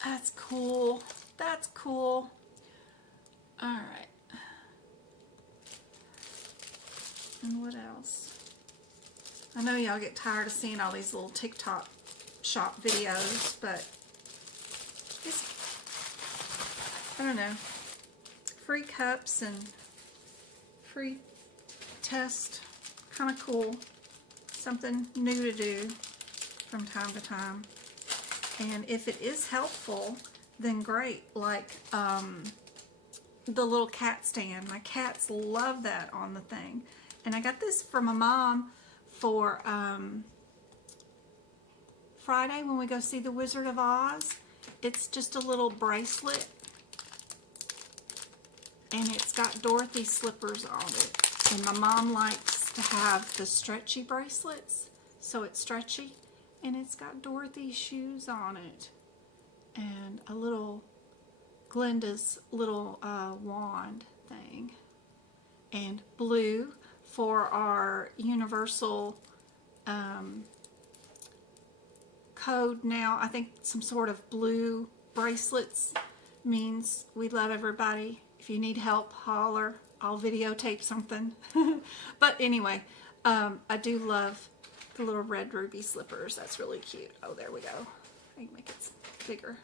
That's cool. That's cool. All right. And what else? I know y'all get tired of seeing all these little TikTok shop videos, but I don't know, free cups and free test. Kind of cool. Something new to do from time to time. And if it is helpful, then great. Like the little cat stand. My cats love that on the thing. And I got this from my mom for Friday when we go see the Wizard of Oz. It's just a little bracelet. And it's got Dorothy slippers on it. And my mom likes to have the stretchy bracelets. So it's stretchy. And it's got Dorothy shoes on it. And a little Glinda's little wand thing. And blue for our universal code now. I think some sort of blue bracelets means we love everybody. If you need help, holler. I'll videotape something. But anyway, I do love the little red ruby slippers. That's really cute. Oh, there we go. I can make it bigger.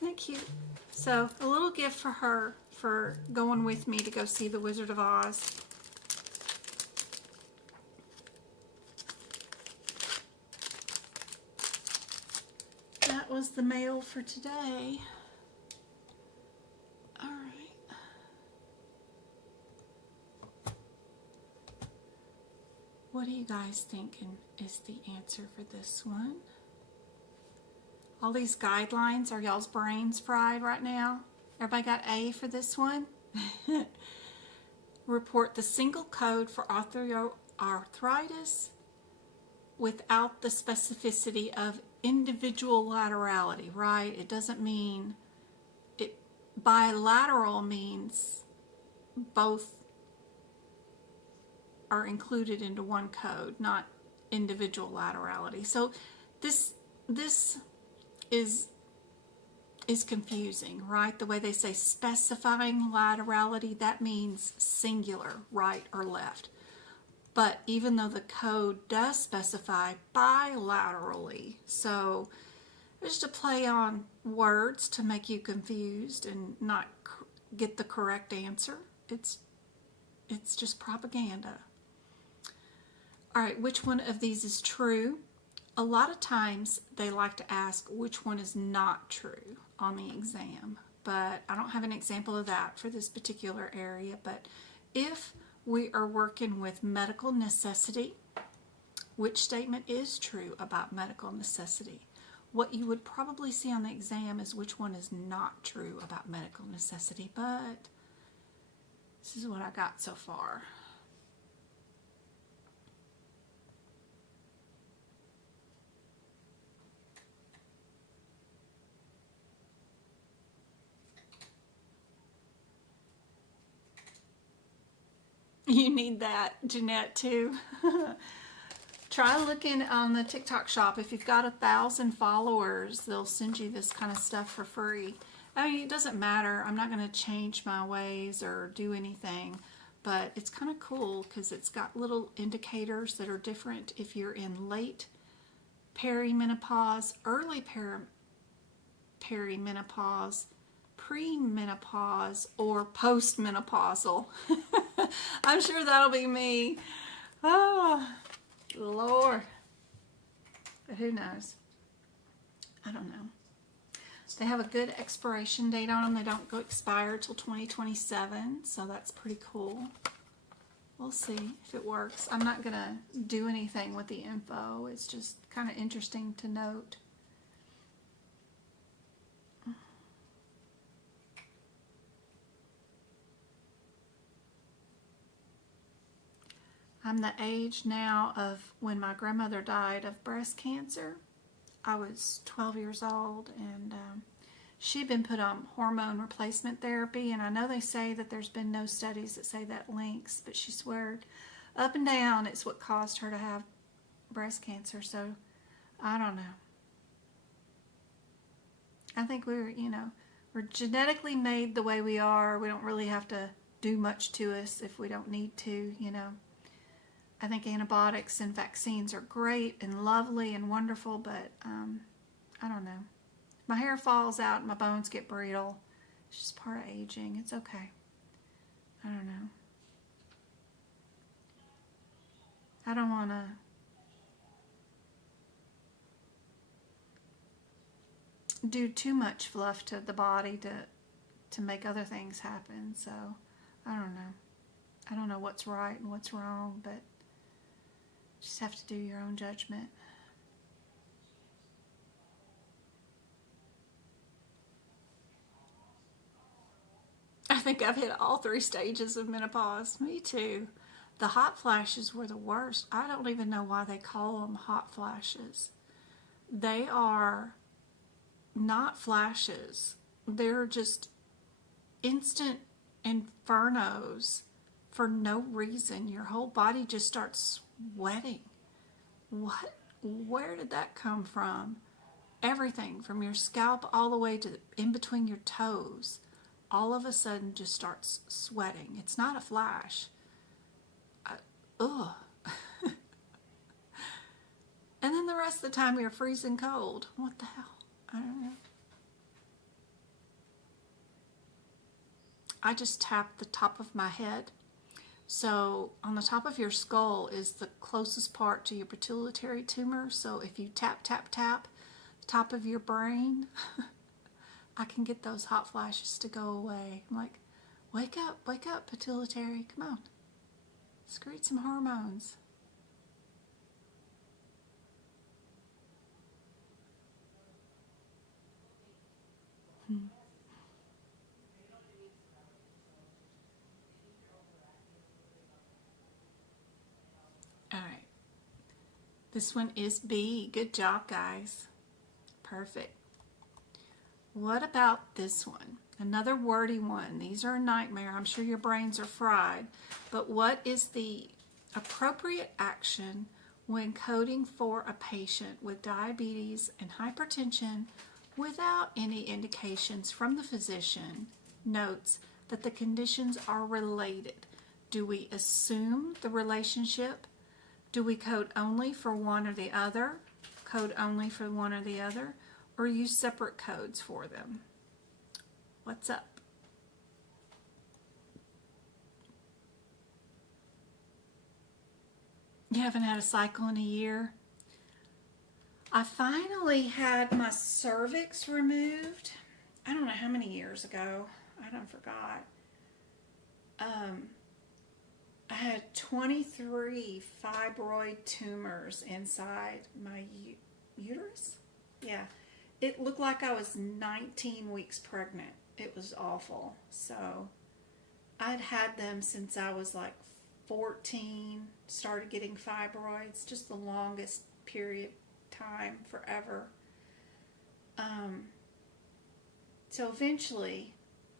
Isn't that cute? So, a little gift for her for going with me to go see the Wizard of Oz. That was the mail for today. All right. What are you guys thinking is the answer for this one? All these guidelines, are y'all's brains fried right now? Everybody got A for this one? Report the single code for arthritis without the specificity of individual laterality, right? It doesn't mean it. Bilateral means both are included into one code, not individual laterality. So this is confusing, right? The way they say specifying laterality, that means singular, right or left. But even though the code does specify bilaterally, so just a play on words to make you confused and not get the correct answer. It's just propaganda. All right, which one of these is true? A lot of times they like to ask which one is not true on the exam, but I don't have an example of that for this particular area. But if we are working with medical necessity, which statement is true about medical necessity? What you would probably see on the exam is which one is not true about medical necessity, but this is what I got so far. You need that, Jeanette, too. Try looking on the TikTok shop. If you've got 1,000 followers, they'll send you this kind of stuff for free. I mean, it doesn't matter. I'm not going to change my ways or do anything, but it's kind of cool because it's got little indicators that are different if you're in late perimenopause, early perimenopause, premenopause, or postmenopausal. I'm sure that'll be me. Oh, Lord. But who knows? I don't know. They have a good expiration date on them. They don't go expire till 2027, so that's pretty cool. We'll see if it works. I'm not going to do anything with the info. It's just kind of interesting to note. I'm the age now of when my grandmother died of breast cancer. I was 12 years old, and she'd been put on hormone replacement therapy, and I know they say that there's been no studies that say that links, but she sweared up and down it's what caused her to have breast cancer. So I don't know. I think we're genetically made the way we are. We don't really have to do much to us if we don't need to, I think antibiotics and vaccines are great and lovely and wonderful, but I don't know. My hair falls out and my bones get brittle. It's just part of aging. It's okay. I don't know. I don't want to do too much fluff to the body to make other things happen. So I don't know. I don't know what's right and what's wrong, but just have to do your own judgment. I think I've hit all 3 stages of menopause. Me too. The hot flashes were the worst. I don't even know why they call them hot flashes. They are not flashes. They're just instant infernos for no reason. Your whole body just starts sweating. What? Where did that come from? Everything from your scalp all the way to in between your toes, all of a sudden just starts sweating. It's not a flash. Ugh. And then the rest of the time you're freezing cold. What the hell? I don't know. I just tapped the top of my head. So on the top of your skull is the closest part to your pituitary tumor. So if you tap, tap, tap the top of your brain, I can get those hot flashes to go away. I'm like, wake up, pituitary, come on. Secrete some hormones. All right. This one is B. Good job, guys. Perfect. What about this one? Another wordy one. These are a nightmare. I'm sure your brains are fried. But what is the appropriate action when coding for a patient with diabetes and hypertension without any indications from the physician notes that the conditions are related? Do we assume the relationship? Do we code only for one or the other? Code only for one or the other? Or use separate codes for them? What's up? You haven't had a cycle in a year? I finally had my cervix removed. I don't know how many years ago. I don't forgot. I had 23 fibroid tumors inside my uterus. Yeah. It looked like I was 19 weeks pregnant. It was awful. So I'd had them since I was like 14, started getting fibroids, just the longest period time forever. So eventually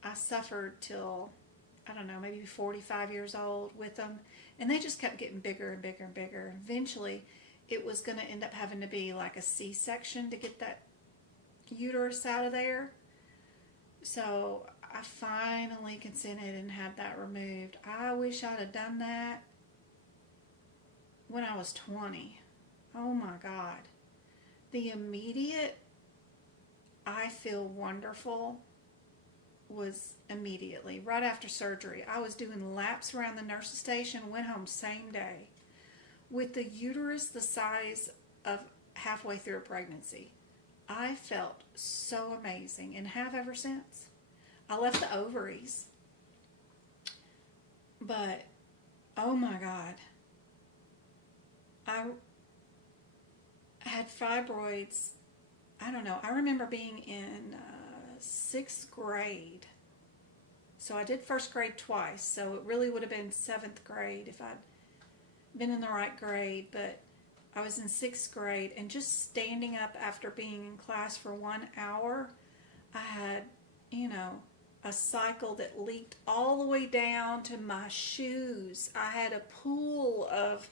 I suffered till, I don't know, maybe 45 years old with them, and they just kept getting bigger and bigger and bigger. Eventually it was going to end up having to be like a C-section to get that uterus out of there. So I finally consented and had that removed. I wish I'd have done that when I was 20. Oh my God. The immediate I feel wonderful was immediately, right after surgery. I was doing laps around the nurse's station, went home same day with the uterus the size of halfway through a pregnancy. I felt so amazing and have ever since. I left the ovaries, but oh my God, I had fibroids. I don't know. I remember being in 6th grade. So I did 1st grade twice. So it really would have been 7th grade if I'd been in the right grade. But I was in 6th grade, and just standing up after being in class for 1 hour, I had, a cycle that leaked all the way down to my shoes. I had a pool of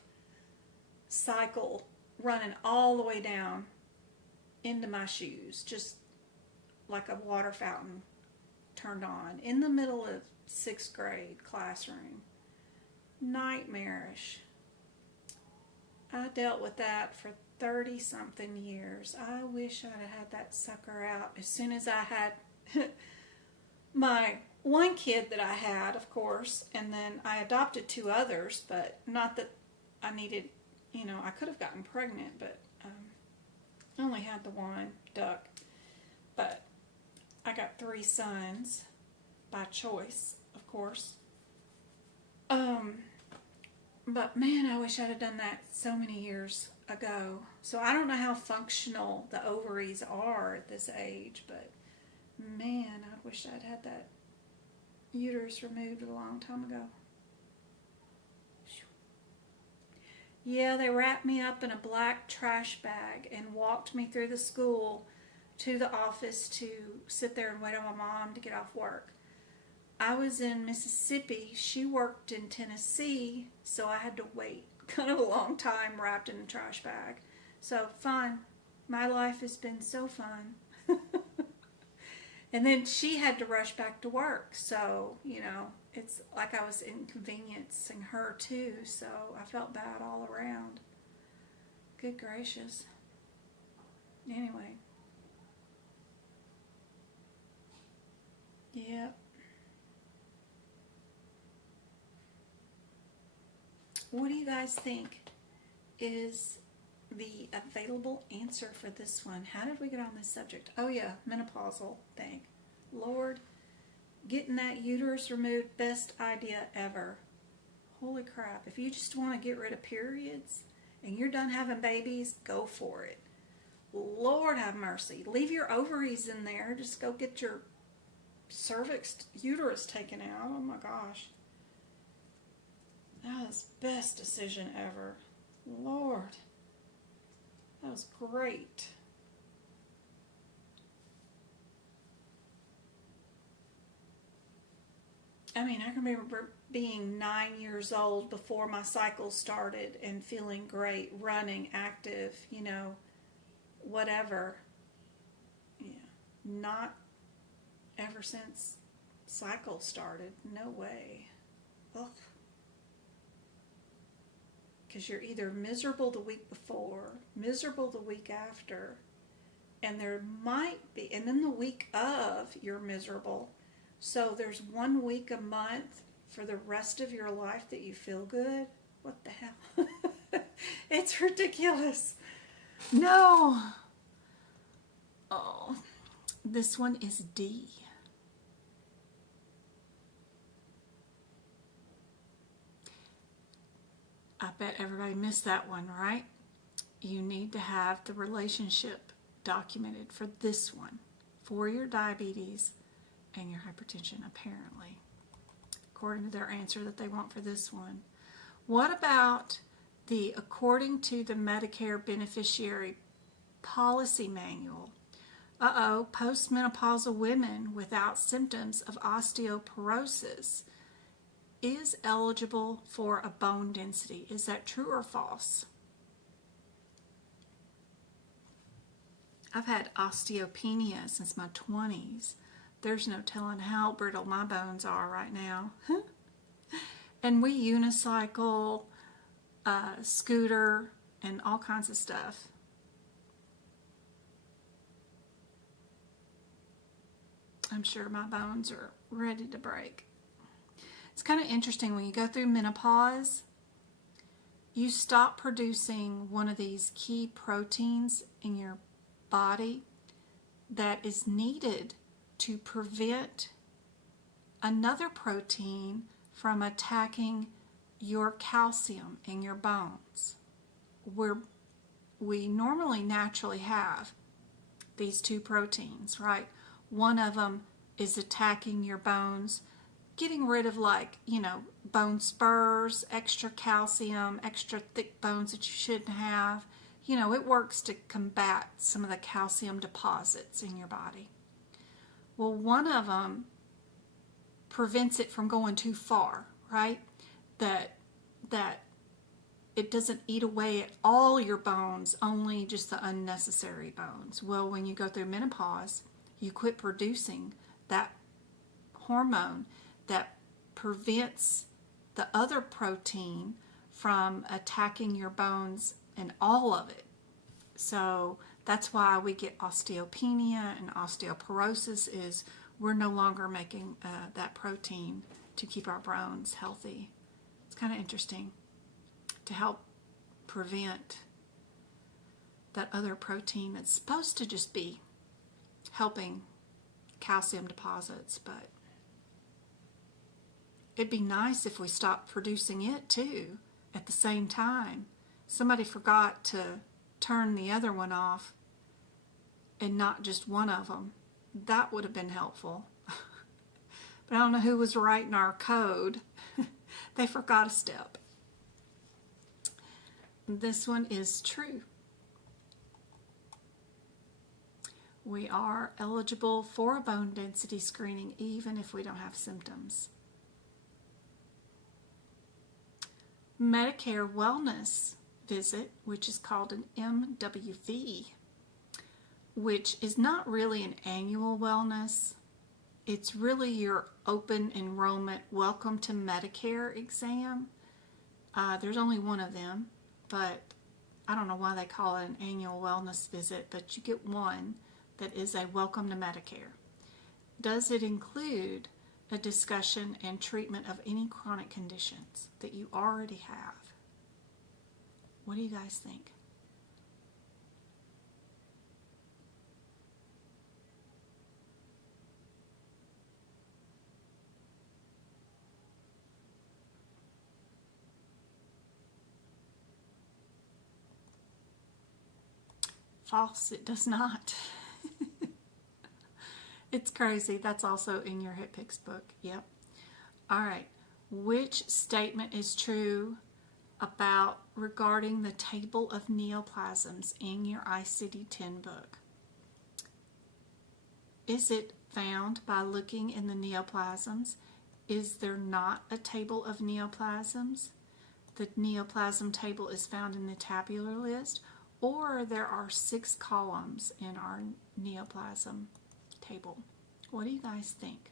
cycle running all the way down into my shoes, just like a water fountain turned on in the middle of 6th grade classroom. Nightmarish. I dealt with that for 30 something years. I wish I'd have had that sucker out as soon as I had my one kid that I had, of course, and then I adopted 2 others, but not that I needed, I could have gotten pregnant, but I only had the one duck. But I got 3 sons by choice, of course. But man, I wish I'd have done that so many years ago. So I don't know how functional the ovaries are at this age, but man, I wish I'd had that uterus removed a long time ago. Yeah, they wrapped me up in a black trash bag and walked me through the school to the office to sit there and wait on my mom to get off work. I was in Mississippi. She worked in Tennessee, so I had to wait kind of a long time wrapped in a trash bag. So fun. My life has been so fun. And then she had to rush back to work, so, it's like I was inconveniencing her too, so I felt bad all around. Good gracious. Anyway. Yep. What do you guys think is the available answer for this one? How did we get on this subject? Oh yeah, menopausal thing. Lord, getting that uterus removed, best idea ever. Holy crap. If you just want to get rid of periods and you're done having babies, go for it. Lord have mercy. Leave your ovaries in there. Just go get your cervix uterus taken out. Oh my gosh. That was the best decision ever. Lord. That was great. I mean, I can remember being 9 years old before my cycle started and feeling great, running, active, whatever. Yeah. Not ever since cycle started. No way. Ugh. Because you're either miserable the week before, miserable the week after, and there might be, and then the week of, you're miserable. So there's 1 week a month for the rest of your life that you feel good. What the hell? It's ridiculous. No. Oh, this one is D. I bet everybody missed that one, right? You need to have the relationship documented for this one, for your diabetes and your hypertension, apparently, according to their answer that they want for this one. What about the according to the Medicare Beneficiary Policy Manual? Postmenopausal women without symptoms of osteoporosis is eligible for a bone density. Is that true or false? I've had osteopenia since my 20s. There's no telling how brittle my bones are right now. And we unicycle, scooter, and all kinds of stuff. I'm sure my bones are ready to break. It's kind of interesting when you go through menopause, you stop producing one of these key proteins in your body that is needed to prevent another protein from attacking your calcium in your bones. We normally naturally have these 2 proteins, right? One of them is attacking your bones, getting rid of bone spurs, extra calcium, extra thick bones that you shouldn't have. It works to combat some of the calcium deposits in your body. Well, one of them prevents it from going too far, right? That it doesn't eat away at all your bones, only just the unnecessary bones. Well, when you go through menopause, you quit producing that hormone that prevents the other protein from attacking your bones and all of it. So that's why we get osteopenia, and osteoporosis is we're no longer making that protein to keep our bones healthy. It's kind of interesting to help prevent that other protein that's supposed to just be helping calcium deposits, but it'd be nice if we stopped producing it too at the same time. Somebody forgot to turn the other one off and not just one of them. That would have been helpful. But I don't know who was writing our code. They forgot a step. This one is true. We are eligible for a bone density screening even if we don't have symptoms. Medicare wellness visit, which is called an MWV, which is not really an annual wellness. It's really your open enrollment welcome to Medicare exam. There's only one of them, but I don't know why they call it an annual wellness visit, but you get one that is a welcome to Medicare. Does it include a discussion and treatment of any chronic conditions that you already have? What do you guys think? False, it does not. It's crazy. That's also in your HitPix book. Yep. All right. Which statement is true about regarding the table of neoplasms in your ICD-10 book? Is it found by looking in the neoplasms? Is there not a table of neoplasms? The neoplasm table is found in the tabular list, or there are 6 columns in our neoplasm table. What do you guys think?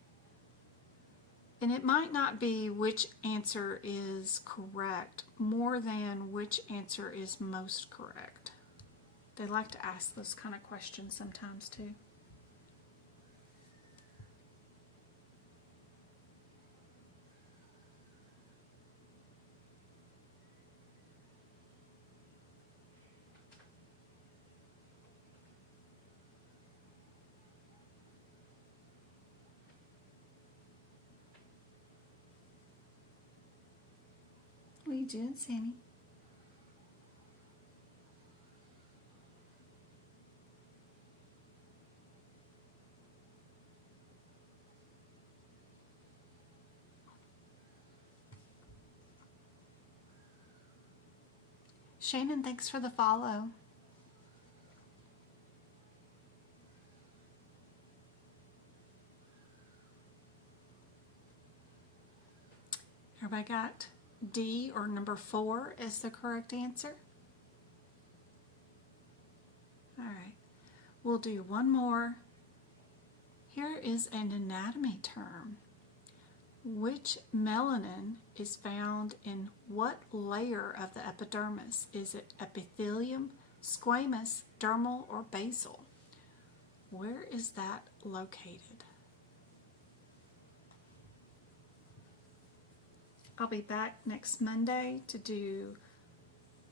And it might not be which answer is correct more than which answer is most correct. They like to ask those kind of questions sometimes too. What are you doing, Sammy? Shannon, thanks for the follow. Everybody got D, or number 4, as the correct answer? All right, we'll do one more. Here is an anatomy term. Which melanin is found in what layer of the epidermis? Is it epithelium, squamous, dermal, or basal? Where is that located? I'll be back next Monday to do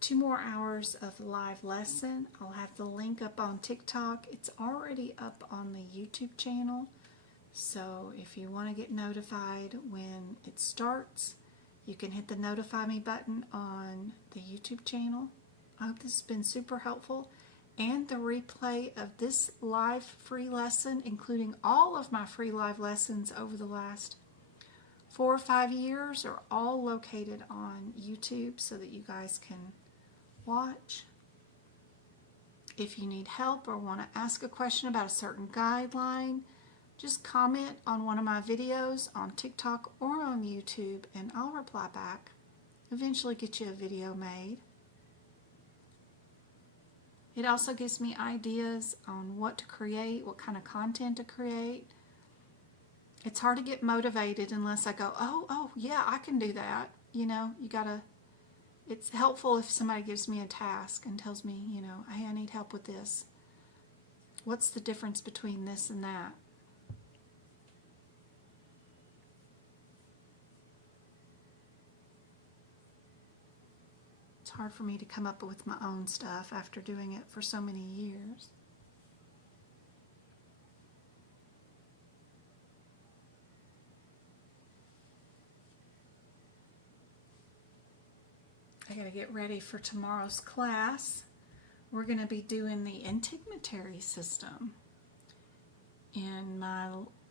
2 more hours of live lesson. I'll have the link up on TikTok. It's already up on the YouTube channel. So if you want to get notified when it starts, you can hit the notify me button on the YouTube channel. I hope this has been super helpful. And the replay of this live free lesson, including all of my free live lessons over the last 4 or 5 years, are all located on YouTube so that you guys can watch. If you need help or want to ask a question about a certain guideline, just comment on one of my videos on TikTok or on YouTube and I'll reply back. Eventually get you a video made. It also gives me ideas on what to create, what kind of content to create. It's hard to get motivated unless I go, oh yeah, I can do that. You know, it's helpful if somebody gives me a task and tells me, you know, hey, I need help with this. What's the difference between this and that? It's hard for me to come up with my own stuff after doing it for so many years. I gotta get ready for tomorrow's class. We're gonna be doing the integumentary system in my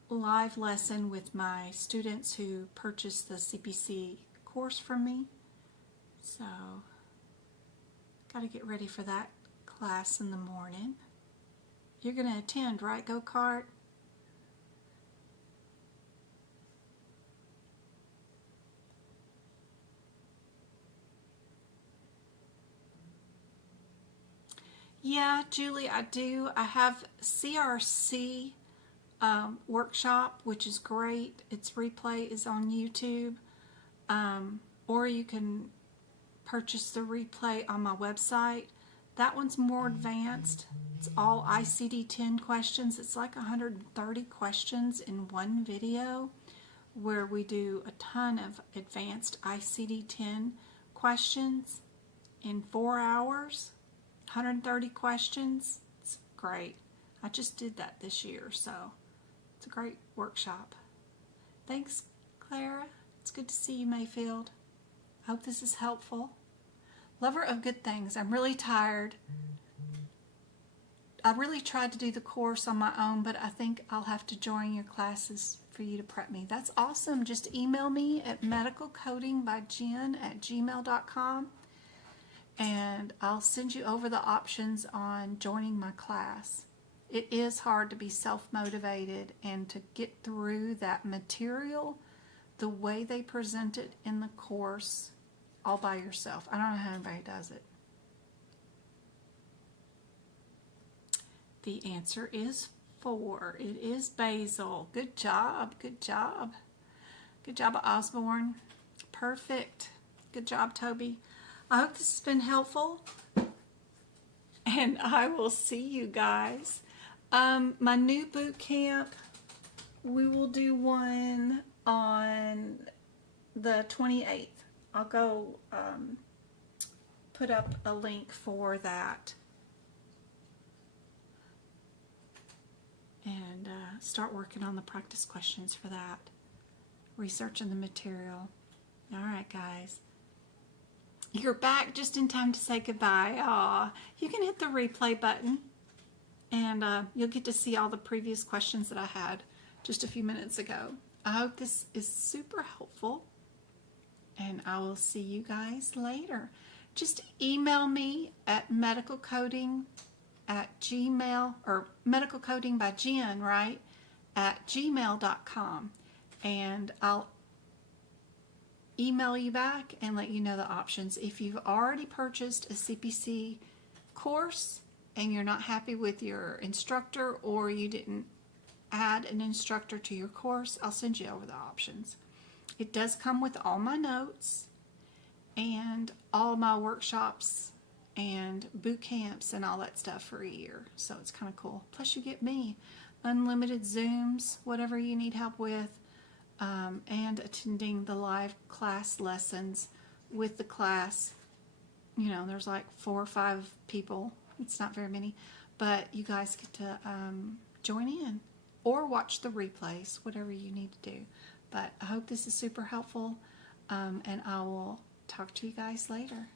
live lesson with my students who purchased the CPC course from me. So, gotta get ready for that class in the morning. You're gonna attend, right, Go-Kart? Yeah, Julie, I do. I have CRC workshop, which is great. Its replay is on YouTube. Or you can purchase the replay on my website. That one's more advanced. It's all ICD-10 questions. It's like 130 questions in one video where we do a ton of advanced ICD-10 questions in 4 hours. 130 questions. It's great. I just did that this year, so it's a great workshop. Thanks, Clara. It's good to see you, Mayfield. I hope this is helpful. Lover of good things. I'm really tired. I really tried to do the course on my own, but I think I'll have to join your classes for you to prep me. That's awesome. Just email me at medicalcodingbyjen@gmail.com. and I'll send you over the options on joining my class. It is hard to be self-motivated and to get through that material the way they present it in the course all by yourself. I don't know how anybody does it. The answer is 4. It is Basil. Good job. Good job. Good job, Osborne. Perfect. Good job, Toby. I hope this has been helpful, and I will see you guys. My new boot camp, we will do one on the 28th. I'll go put up a link for that and start working on the practice questions for that, researching the material. All right, guys. You're back just in time to say goodbye. Aw, you can hit the replay button and you'll get to see all the previous questions that I had just a few minutes ago. I hope this is super helpful and I will see you guys later. Just email me at medicalcoding@gmail, or medicalcodingbyjen, right, @gmail.com, and I'll email you back and let you know the options. If you've already purchased a CPC course and you're not happy with your instructor, or you didn't add an instructor to your course, I'll send you over the options. It does come with all my notes and all my workshops and boot camps and all that stuff for a year, so it's kind of cool. Plus you get me, unlimited Zooms, whatever you need help with, and attending the live class lessons with the class. You know, there's like 4 or 5 people. It's not very many, but you guys get to join in or watch the replays, whatever you need to do. But I hope this is super helpful, and I will talk to you guys later.